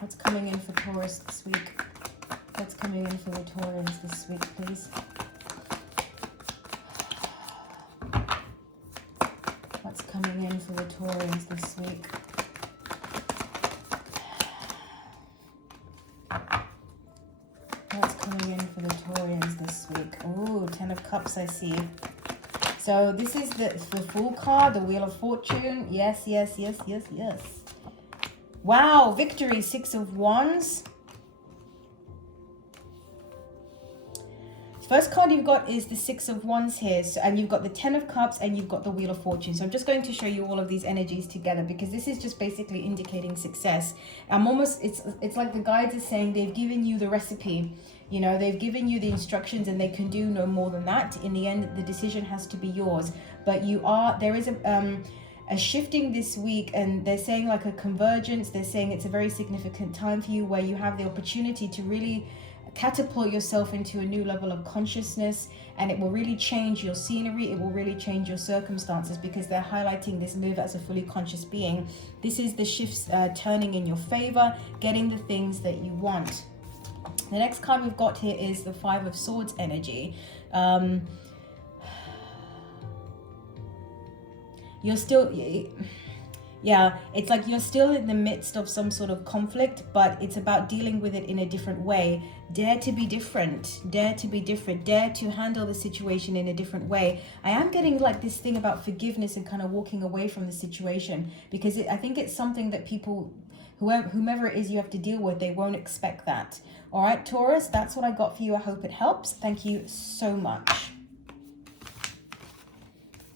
What's coming in for Taurus this week? What's coming in for the Taurans this week, please? What's coming in for the Taurans this week? What's coming in for the Taurans this week? Oh, 10 of Cups, I see. So this is the Fool card, the Wheel of Fortune. Yes, yes, yes, yes, yes. Wow, victory, 6 of Wands. First card you've got is the 6 of Wands here, and you've got the 10 of Cups and you've got the Wheel of Fortune. So I'm just going to show you all of these energies together because this is just basically indicating success. It's like the guides are saying they've given you the recipe. You know, they've given you the instructions and they can do no more than that. In the end, the decision has to be yours. But there is a shifting this week, and they're saying like a convergence. They're saying it's a very significant time for you where you have the opportunity to really catapult yourself into a new level of consciousness, and it will really change your scenery. It will really change your circumstances because they're highlighting this live as a fully conscious being. This is the shifts turning in your favor, getting the things that you want. The next card we've got here is the 5 of Swords energy. You're still, yeah, it's like you're still in the midst of some sort of conflict, but it's about dealing with it in a different way. Dare to be different. Dare to be different. Dare to handle the situation in a different way. I am getting like this thing about forgiveness and kind of walking away from the situation because I think it's something that people, whomever it is you have to deal with, they won't expect that. All right, Taurus, that's what I got for you. I hope it helps. Thank you so much.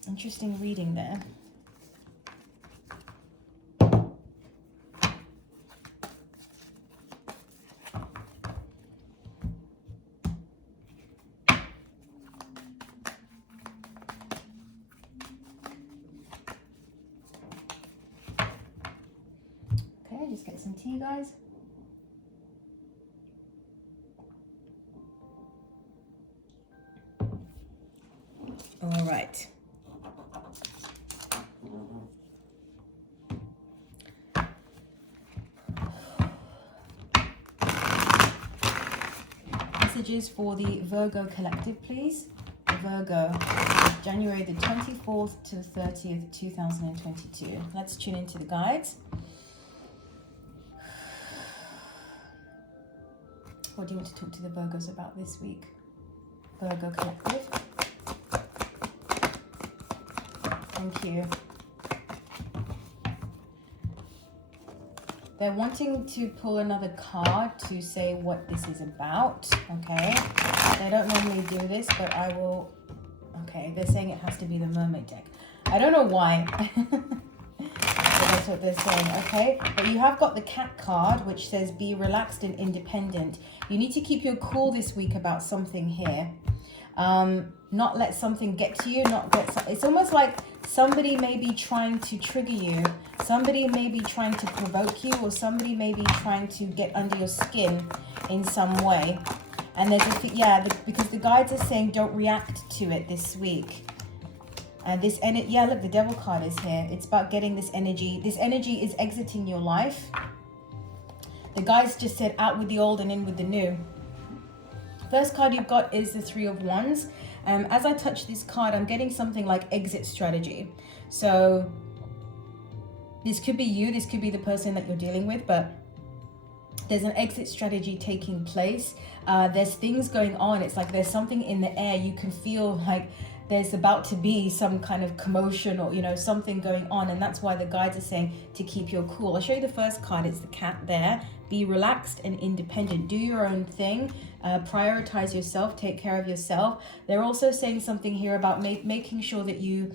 Interesting reading there. Okay, just get some tea, guys. All right. Messages for the Virgo collective, please. Virgo, January the 24th to the 30th, 2022. Let's tune into the guides. What do you want to talk to the Virgos about this week? Virgo collective. Thank you. They're wanting to pull another card to say what this is about, okay? They don't normally do this, but I will... Okay, they're saying it has to be the Mermaid deck. I don't know why. But that's what they're saying, okay? But you have got the Cat card, which says be relaxed and independent. You need to keep your cool this week about something here. Not let something get to you, it's almost like somebody may be trying to trigger you, somebody may be trying to provoke you, or somebody may be trying to get under your skin in some way. And there's because the guides are saying don't react to it this week. And this energy, yeah, look, the Devil card is here. It's about getting this energy. This energy is exiting your life. The guides just said out with the old and in with the new. First card you've got is the 3 of Wands. As I touch this card, I'm getting something like exit strategy. So this could be you, this could be the person that you're dealing with, but there's an exit strategy taking place. There's things going on. It's like there's something in the air. You can feel like there's about to be some kind of commotion or, you know, something going on. And that's why the guides are saying to keep your cool. I'll show you the first card. It's the Cat there. Be relaxed and independent. Do your own thing. Prioritize yourself. Take care of yourself. They're also saying something here about making sure that you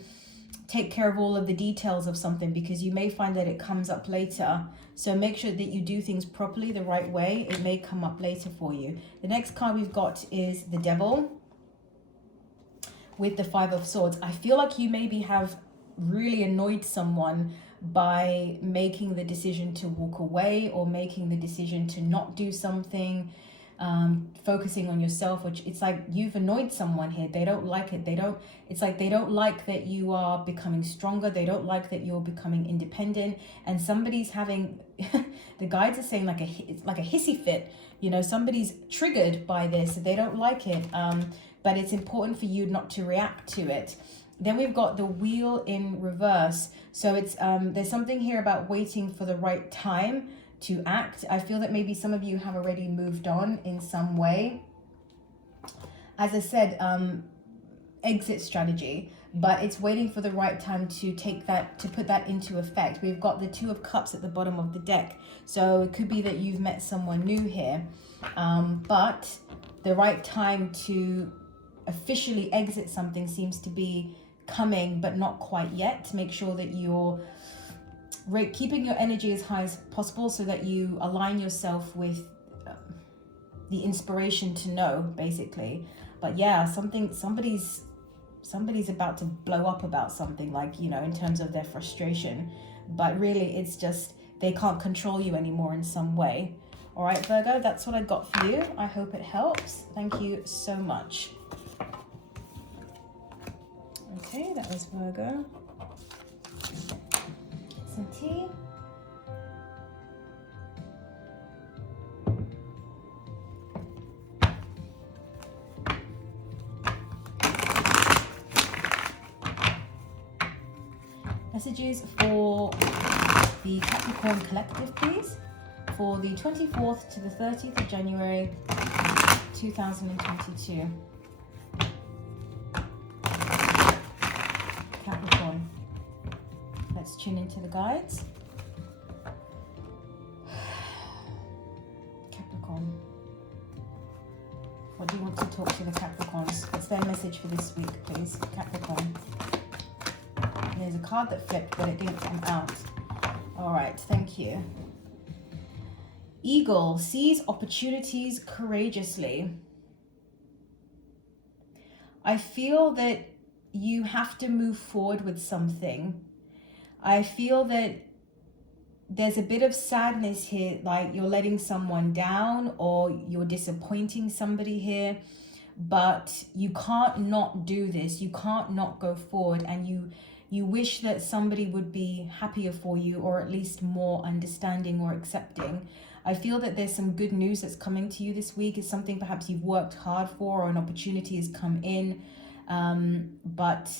take care of all of the details of something, because you may find that it comes up later. So make sure that you do things properly, the right way. It may come up later for you. The next card we've got is the Devil with the Five of Swords. I feel like you maybe have really annoyed someone by making the decision to walk away, or making the decision to not do something, focusing on yourself, which it's like you've annoyed someone here. They don't like it. It's like they don't like that you are becoming stronger. They don't like that you're becoming independent, and somebody's having the guides are saying it's like a hissy fit, you know, somebody's triggered by this. They don't like it, but it's important for you not to react to it. Then we've got the Wheel in reverse. So it's there's something here about waiting for the right time to act. I feel that maybe some of you have already moved on in some way. As I said, exit strategy, but it's waiting for the right time to put that into effect. We've got the Two of Cups at the bottom of the deck. So it could be that you've met someone new here, but the right time to officially exit something seems to be coming, but not quite yet. Make sure that you're keeping your energy as high as possible, so that you align yourself with the inspiration to know, basically. But yeah, somebody's about to blow up about something, like, you know, in terms of their frustration, but really it's just they can't control you anymore in some way. All right, Virgo, that's what I got for you. I hope it helps. Thank you so much. Okay, that was Virgo. Get some tea. Messages for the Capricorn collective, please, for the 24th to the 30th of January 2022. Capricorn. Let's tune into the guides. Capricorn. What do you want to talk to the Capricorns? What's their message for this week, please? Capricorn. There's a card that flipped, but it didn't come out. All right, thank you. Eagle sees opportunities courageously. I feel that you have to move forward with something. I feel that there's a bit of sadness here, like you're letting someone down or you're disappointing somebody here, but you can't not do this. You can't not go forward, and you wish that somebody would be happier for you, or at least more understanding or accepting. I feel that there's some good news that's coming to you this week. It's something perhaps you've worked hard for, or an opportunity has come in. But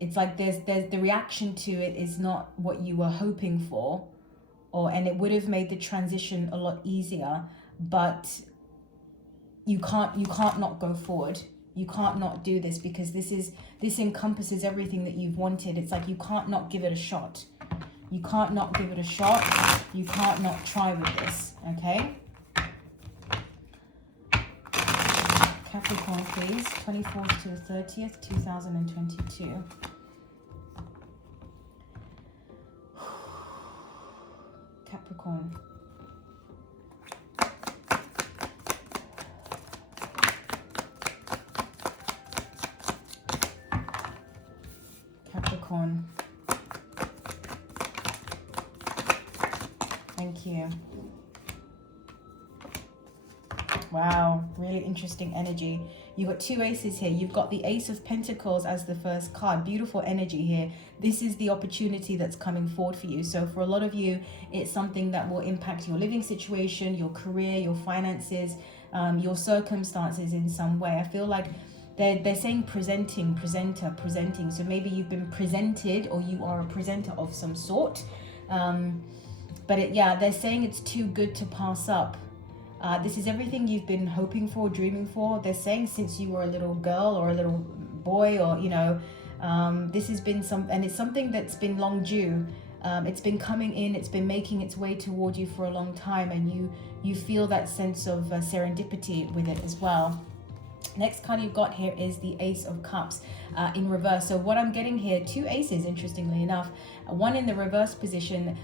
it's like there's the reaction to it is not what you were hoping for, and it would have made the transition a lot easier, but you can't not go forward. You can't not do this, because this encompasses everything that you've wanted. It's like you can't not give it a shot. You can't not give it a shot. You can't not try with this, okay? Capricorn, please. 24th to the 30th, 2022. Capricorn. Capricorn. Thank you. Wow, really interesting energy. You've got two aces here. You've got the Ace of Pentacles as the first card. Beautiful energy here. This is the opportunity that's coming forward for you. So for a lot of you, it's something that will impact your living situation, your career, your finances, your circumstances in some way. I feel like they're saying presenting. So maybe you've been presented, or you are a presenter of some sort. But they're saying it's too good to pass up. This is everything you've been hoping for, dreaming for. They're saying since you were a little girl or a little boy, or, you know, this has been and it's something that's been long due. It's been coming in, it's been making its way toward you for a long time, and you feel that sense of serendipity with it as well. Next card you've got here is the Ace of Cups in reverse. So what I'm getting here, 2 aces, interestingly enough, one in the reverse position.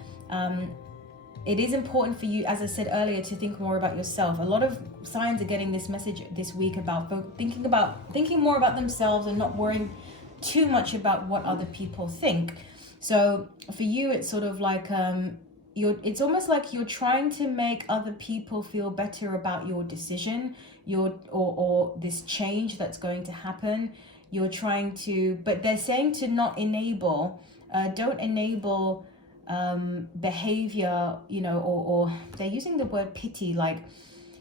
It is important for you, as I said earlier, to think more about yourself. A lot of signs are getting this message this week about thinking more about themselves and not worrying too much about what other people think. So for you, it's sort of like it's almost like you're trying to make other people feel better about your decision, or this change that's going to happen. You're trying to, but they're saying to not enable, don't enable behavior, you know, or they're using the word pity, like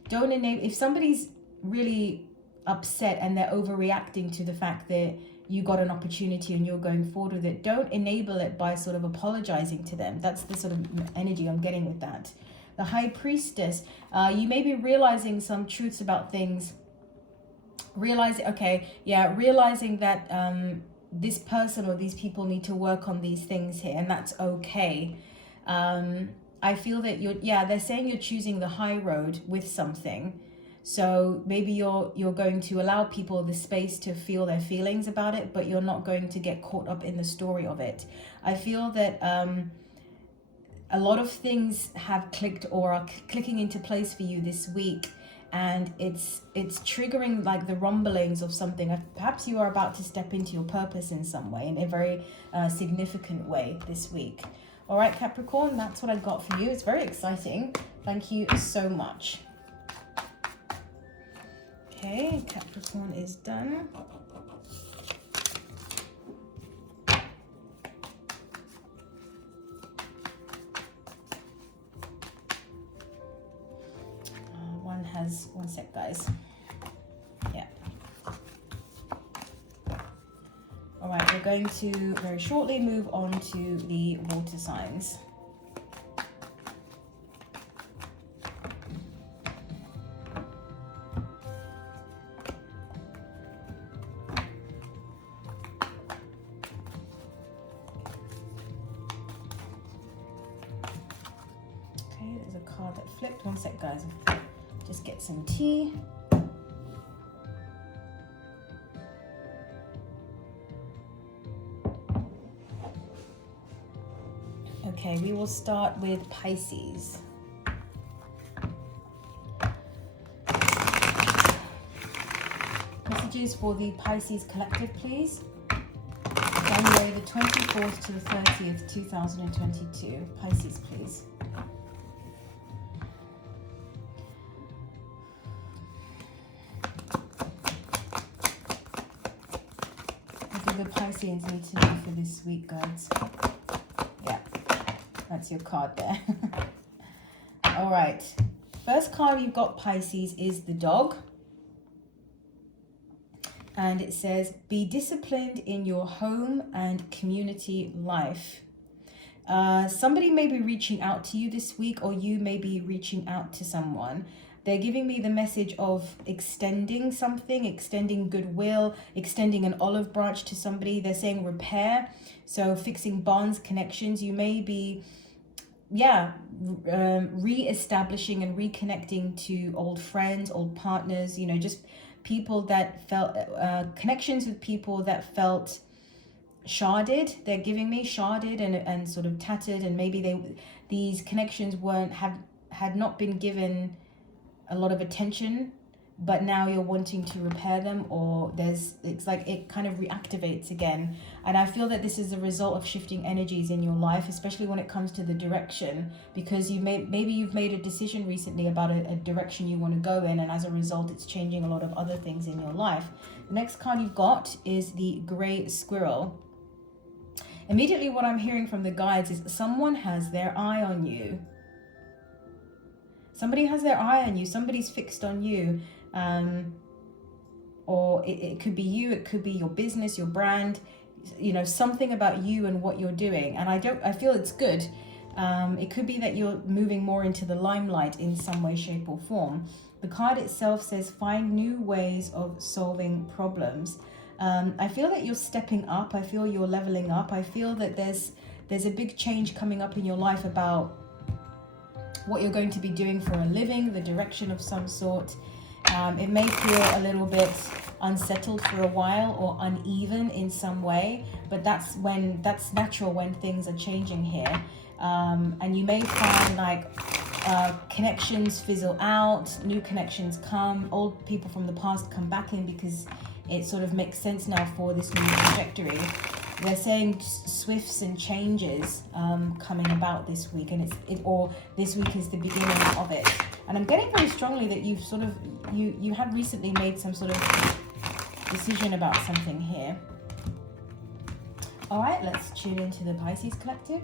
don't enable, if somebody's really upset and they're overreacting to the fact that you got an opportunity and you're going forward with it, don't enable it by sort of apologizing to them. That's the sort of energy I'm getting with that. The High Priestess, you may be realizing some truths about things, realizing that this person or these people need to work on these things here, and that's okay. I feel that they're saying you're choosing the high road with something. So maybe you're going to allow people the space to feel their feelings about it, but you're not going to get caught up in the story of it. I feel that a lot of things have clicked or are clicking into place for you this week, and it's triggering like the rumblings of something. Perhaps you are about to step into your purpose in some way, in a very significant way this week. All right, Capricorn, that's what I got for you. It's very exciting. Thank you so much. Okay, Capricorn is done. One sec, guys. Yeah. All right, we're going to very shortly move on to the water signs. Okay, there's a card that flipped. One sec, guys. Just get some tea. Okay, we will start with Pisces. Messages for the Pisces collective, please. January the 24th to the 30th, 2022. Pisces, please. The Pisceans need to know for this week, guys. Yeah, that's your card there. All right, first card you've got, Pisces, is the dog, and it says be disciplined in your home and community life. Somebody may be reaching out to you this week, or you may be reaching out to someone. They're giving me the message of extending something, extending goodwill, extending an olive branch to somebody. They're saying repair, so fixing bonds, connections. You may be, re-establishing and reconnecting to old friends, old partners, you know, just people that felt, connections with people that felt sharded. They're giving me sharded and sort of tattered, and maybe these connections had not been given a lot of attention, but now you're wanting to repair them, or it's like it kind of reactivates again. And I feel that this is a result of shifting energies in your life, especially when it comes to the direction, because maybe you've made a decision recently about a direction you want to go in, and as a result it's changing a lot of other things in your life. The next card you've got is the Grey Squirrel. Immediately what I'm hearing from the guides is someone has their eye on you. Somebody has their eye on you. Somebody's fixed on you. Or it could be you. It could be your business, your brand, you know, something about you and what you're doing. And I feel it's good. It could be that you're moving more into the limelight in some way, shape or form. The card itself says find new ways of solving problems. I feel that you're stepping up. I feel you're leveling up. I feel that there's a big change coming up in your life about what you're going to be doing for a living, the direction of some sort. It may feel a little bit unsettled for a while or uneven in some way, but that's natural when things are changing here. And you may find like connections fizzle out, new connections come, old people from the past come back in because it sort of makes sense now for this new trajectory. They're saying swifts and changes coming about this week, and or this week is the beginning of it. And I'm getting very strongly that you've sort of you had recently made some sort of decision about something here. All right, let's tune into the Pisces collective.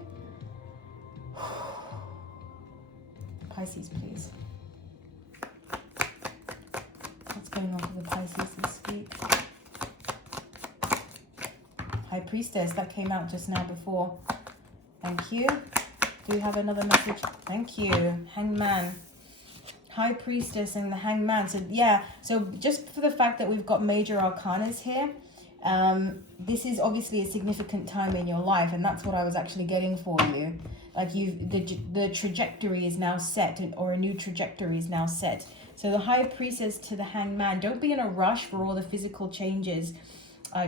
Pisces, please. What's going on for the Pisces this week? High Priestess, that came out just now before. Thank you. Do you have another message? Thank you. Hangman. High Priestess and the Hangman. So yeah, so just for the fact that we've got major arcanas here, this is obviously a significant time in your life, and that's what I was actually getting for you. Like the trajectory is now set, or a new trajectory is now set. So the High Priestess to the Hangman, don't be in a rush for all the physical changes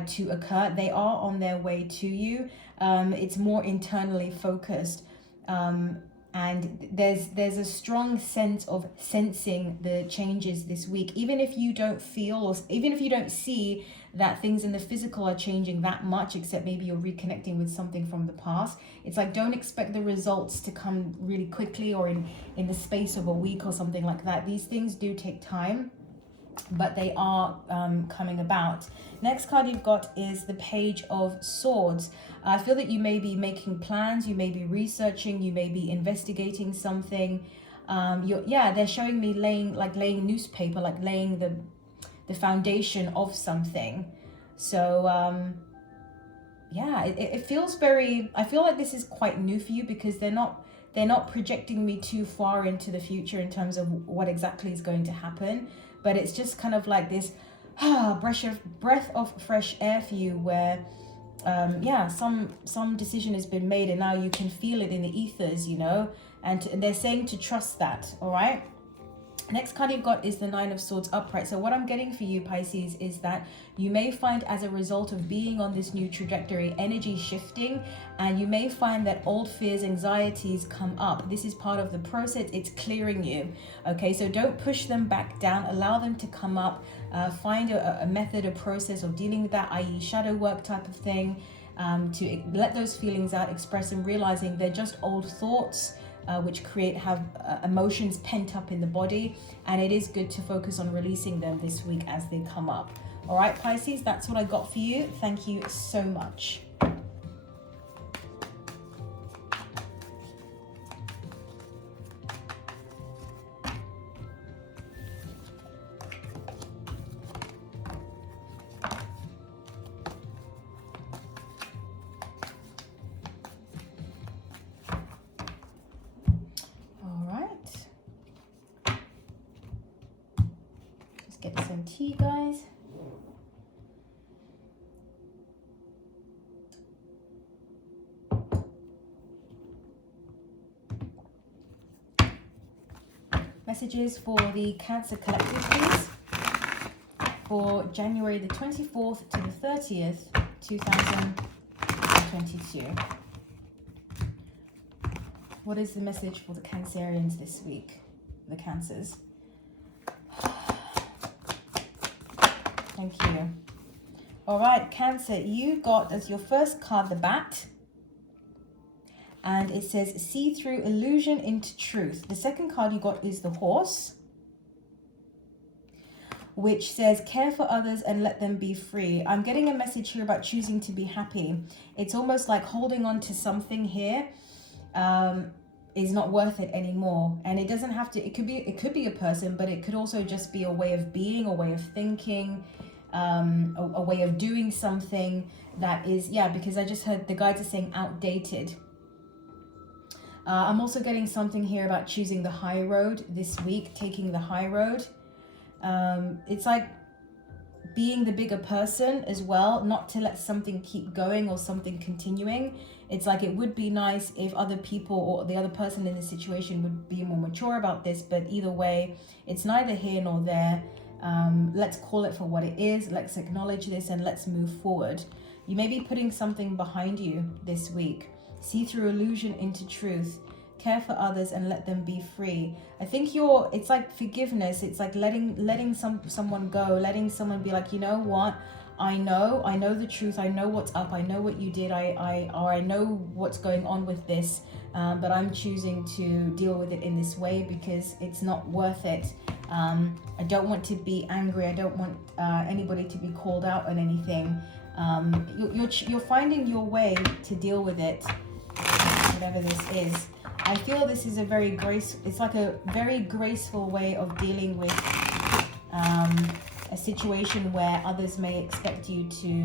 to occur. They are on their way to you. It's more internally focused. And there's a strong sense of sensing the changes this week, even if you don't feel, or even if you don't see that things in the physical are changing that much, except maybe you're reconnecting with something from the past. It's like, don't expect the results to come really quickly or in the space of a week or something like that. These things do take time, but they are coming about. Next card you've got is the Page of Swords. I feel that you may be making plans, you may be researching, you may be investigating something. They're showing me laying newspaper, like laying the foundation of something. So it feels very, I feel like this is quite new for you, because they're not projecting me too far into the future in terms of what exactly is going to happen. But it's just kind of like this breath of fresh air for you, where some decision has been made and now you can feel it in the ethers, and they're saying to trust that. All right. Next card you've got is the Nine of Swords upright. So what I'm getting for you, Pisces, is that you may find, as a result of being on this new trajectory, energy shifting, and you may find that old fears, anxieties come up. This is part of the process. It's clearing you. Okay, so don't push them back down. Allow them to come up. Find a method, a process of dealing with that, i.e. shadow work type of thing, to let those feelings out, express them, realizing they're just old thoughts, which have emotions pent up in the body, and it is good to focus on releasing them this week as they come up. All right, Pisces, that's what I got for you. Thank you so much. Get some tea, guys. Messages for the Cancer collective, please, for January the 24th to the 30th, 2022. What is the message for the Cancerians this week? The Cancers. Thank you. All right, Cancer, you got as your first card the Bat. And it says, see through illusion into truth. The second card you got is the Horse, which says, care for others and let them be free. I'm getting a message here about choosing to be happy. It's almost like holding on to something here is not worth it anymore. And it doesn't have to, it could be a person, but it could also just be a way of being, a way of thinking, a way of doing something that is, because I just heard the guides are saying outdated. I'm also getting something here about choosing the high road this week, taking the high road. It's like being the bigger person as well, not to let something keep going or something continuing. It's like it would be nice if other people or the other person in the situation would be more mature about this, but either way, it's neither here nor there. Let's call it for what it is. Let's acknowledge this and let's move forward. You may be putting something behind you this week. See through illusion into truth. Care for others and let them be free. I think it's like forgiveness. It's like letting someone go, letting someone be like, you know what? I know the truth. I know what's up. I know what you did. I know what's going on with this. But I'm choosing to deal with it in this way because it's not worth it. I don't want to be angry. I don't want anybody to be called out on anything. You're finding your way to deal with it, whatever this is. I feel this is a very graceful way of dealing with a situation where others may expect you to,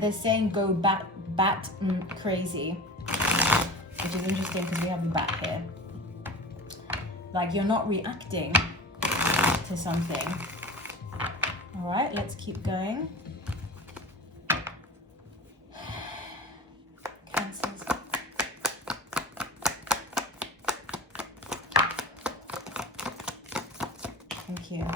they're saying go bat crazy, which is interesting because we have the bat here. Like you're not reacting to something. All right, let's keep going. Cancers. Thank you.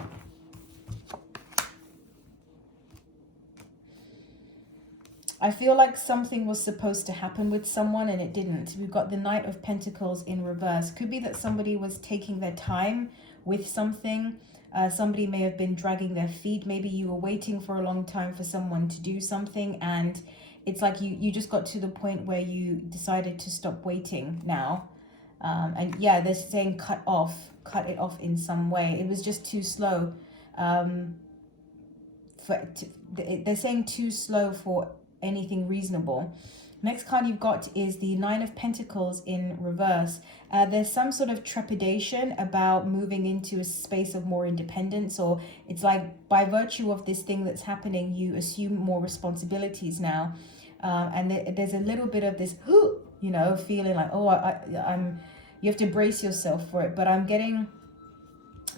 I feel like something was supposed to happen with someone and it didn't. We've got the Knight of Pentacles in reverse. Could be that somebody was taking their time with something. Somebody may have been dragging their feet. Maybe you were waiting for a long time for someone to do something and it's like you just got to the point where you decided to stop waiting now. And yeah, they're saying cut it off in some way. It was just too slow. They're saying too slow for anything reasonable. Next card you've got is the Nine of Pentacles in reverse. There's some sort of trepidation about moving into a space of more independence, or it's like by virtue of this thing that's happening, you assume more responsibilities now. And there's a little bit of this, you know, feeling like, oh, you have to brace yourself for it. But I'm getting,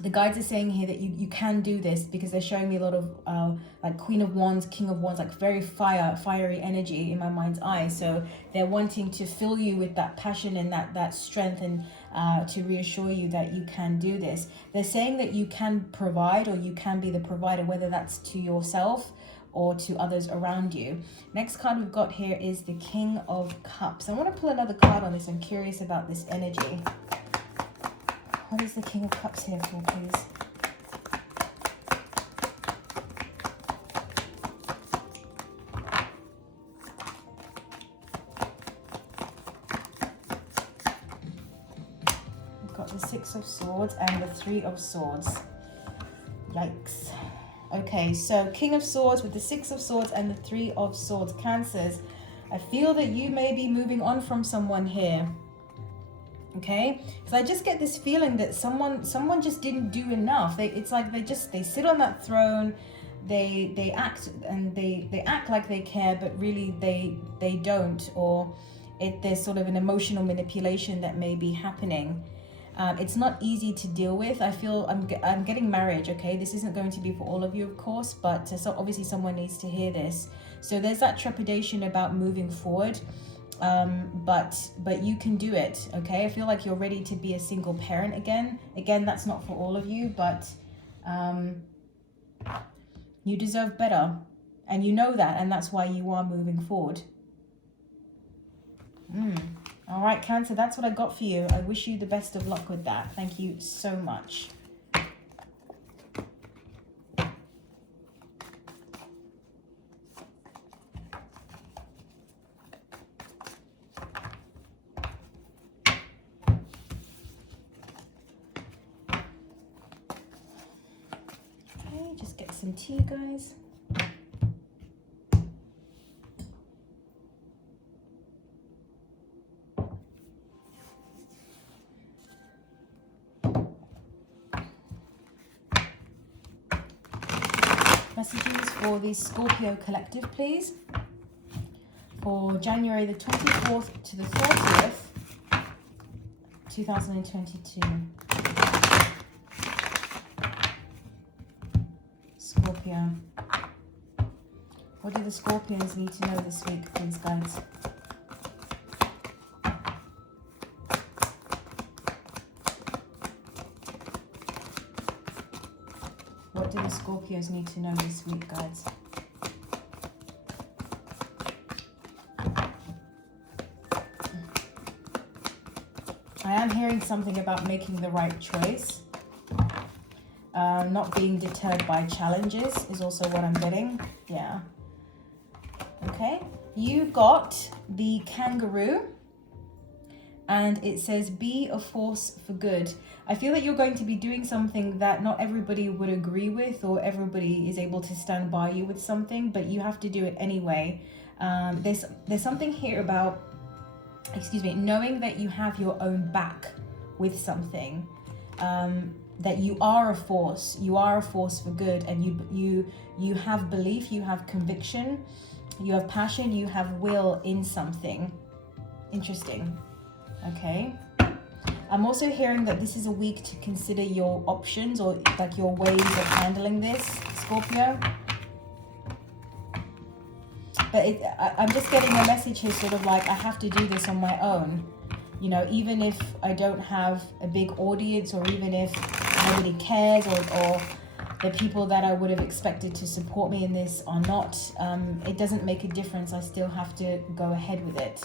the guides are saying here that you can do this because they're showing me a lot of like Queen of Wands, King of Wands, like very fiery energy in my mind's eye. So they're wanting to fill you with that passion and that strength and to reassure you that you can do this. They're saying that you can provide, or you can be the provider, whether that's to yourself or to others around you. Next card we've got here is the King of Cups. I want to pull another card on this. I'm curious about this energy. What is the King of Cups here for, please? We've got the Six of Swords and the Three of Swords. Yikes. Okay, so King of Swords with the Six of Swords and the Three of Swords. Cancers, I feel that you may be moving on from someone here. Okay, because I just get this feeling that someone just didn't do enough. It's like they sit on that throne, they act and they act like they care, but really they don't, or there's sort of an emotional manipulation that may be happening. It's not easy to deal with. I feel I'm getting marriage. Okay, this isn't going to be for all of you, of course, but so obviously someone needs to hear this. So there's that trepidation about moving forward. But you can do it. Okay, I feel like you're ready to be a single parent again. That's not for all of you, but you deserve better, and you know that, and that's why you are moving forward. All right, Cancer, that's what I got for you. I wish you the best of luck with that. Thank you so much. Just get some tea, guys. Messages for the Scorpio collective, please. For January the 24th to the 30th, 2022. Scorpio. Scorpio. What do the Scorpions need to know this week, please, guys? What do the Scorpios need to know this week, guys? I am hearing something about making the right choice. Not being deterred by challenges is also what I'm getting. Yeah. Okay. You got the kangaroo. And it says, be a force for good. I feel that you're going to be doing something that not everybody would agree with, or everybody is able to stand by you with something, but you have to do it anyway. There's something here about, knowing that you have your own back with something, that you are a force for good, and you have belief, you have conviction, you have passion, you have will in something. Interesting. Okay. I'm also hearing that this is a week to consider your options, or like your ways of handling this, Scorpio. But I'm just getting a message here, sort of like, I have to do this on my own. You know, even if I don't have a big audience, or even if nobody cares, or the people that I would have expected to support me in this are not, it doesn't make a difference. I still have to go ahead with it.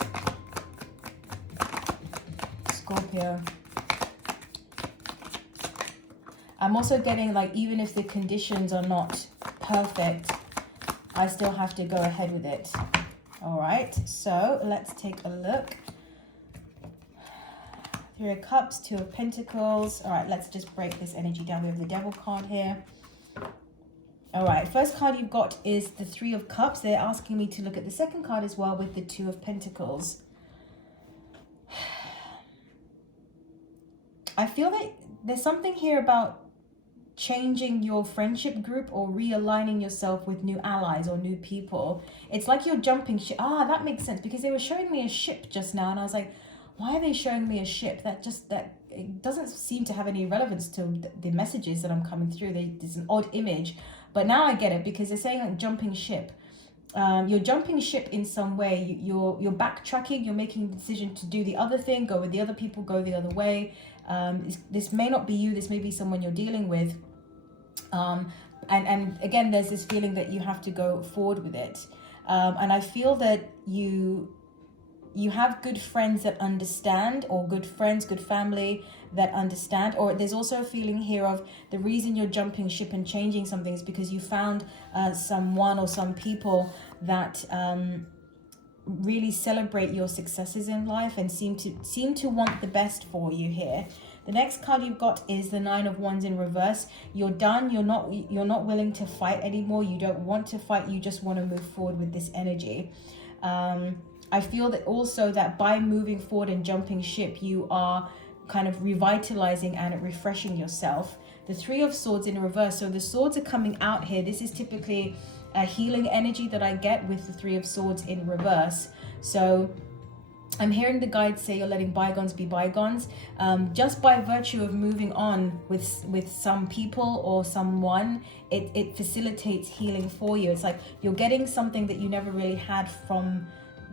Scorpio. I'm also getting like, even if the conditions are not perfect, I still have to go ahead with it. All right, so let's take a look. Three of Cups, Two of Pentacles. All right, let's just break this energy down. We have the Devil card here. All right, first card you've got is the Three of Cups. They're asking me to look at the second card as well with the Two of Pentacles. I feel that there's something here about changing your friendship group, or realigning yourself with new allies or new people. It's like you're jumping ship. Ah, that makes sense, because they were showing me a ship just now, and I was like, why are they showing me a ship? That it doesn't seem to have any relevance to the messages that I'm coming through. There's an odd image, but now I get it, because they're saying like jumping ship. You're jumping ship in some way. You're backtracking. You're making a decision to do the other thing, go with the other people, go the other way. This may not be you. This may be someone you're dealing with. And again, there's this feeling that you have to go forward with it. And I feel that you have good friends that understand, or good friends, good family that understand. Or there's also a feeling here of the reason you're jumping ship and changing something is because you found someone or some people that really celebrate your successes in life and seem to want the best for you here. The next card you've got is the Nine of Wands in reverse. You're done. You're not willing to fight anymore. You don't want to fight. You just want to move forward with this energy. I feel that also that by moving forward and jumping ship, you are kind of revitalizing and refreshing yourself. The Three of Swords in reverse. So the swords are coming out here. This is typically a healing energy that I get with the Three of Swords in reverse. So I'm hearing the guides say you're letting bygones be bygones. Just by virtue of moving on with some people or someone, it facilitates healing for you. It's like you're getting something that you never really had from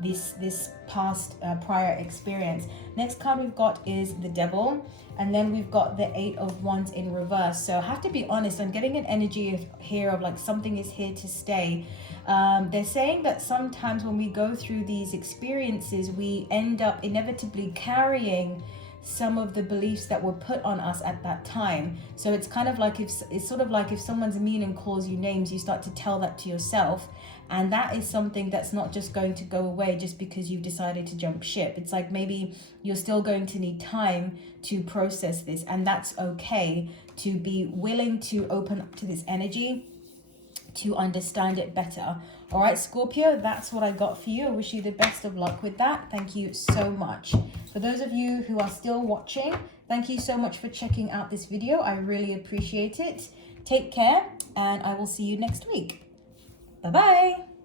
this past prior experience. Next card we've got is the Devil, and then we've got the Eight of Wands in reverse. So I have to be honest, I'm getting an energy here of like something is here to stay. They're saying that sometimes when we go through these experiences, we end up inevitably carrying some of the beliefs that were put on us at that time. So it's kind of like it's sort of like if someone's mean and calls you names, you start to tell that to yourself. And that is something that's not just going to go away just because you've decided to jump ship. It's like maybe you're still going to need time to process this, and that's okay, to be willing to open up to this energy, to understand it better. All right, Scorpio, that's what I got for you. I wish you the best of luck with that. Thank you so much. For those of you who are still watching, thank you so much for checking out this video. I really appreciate it. Take care, and I will see you next week. Bye-bye.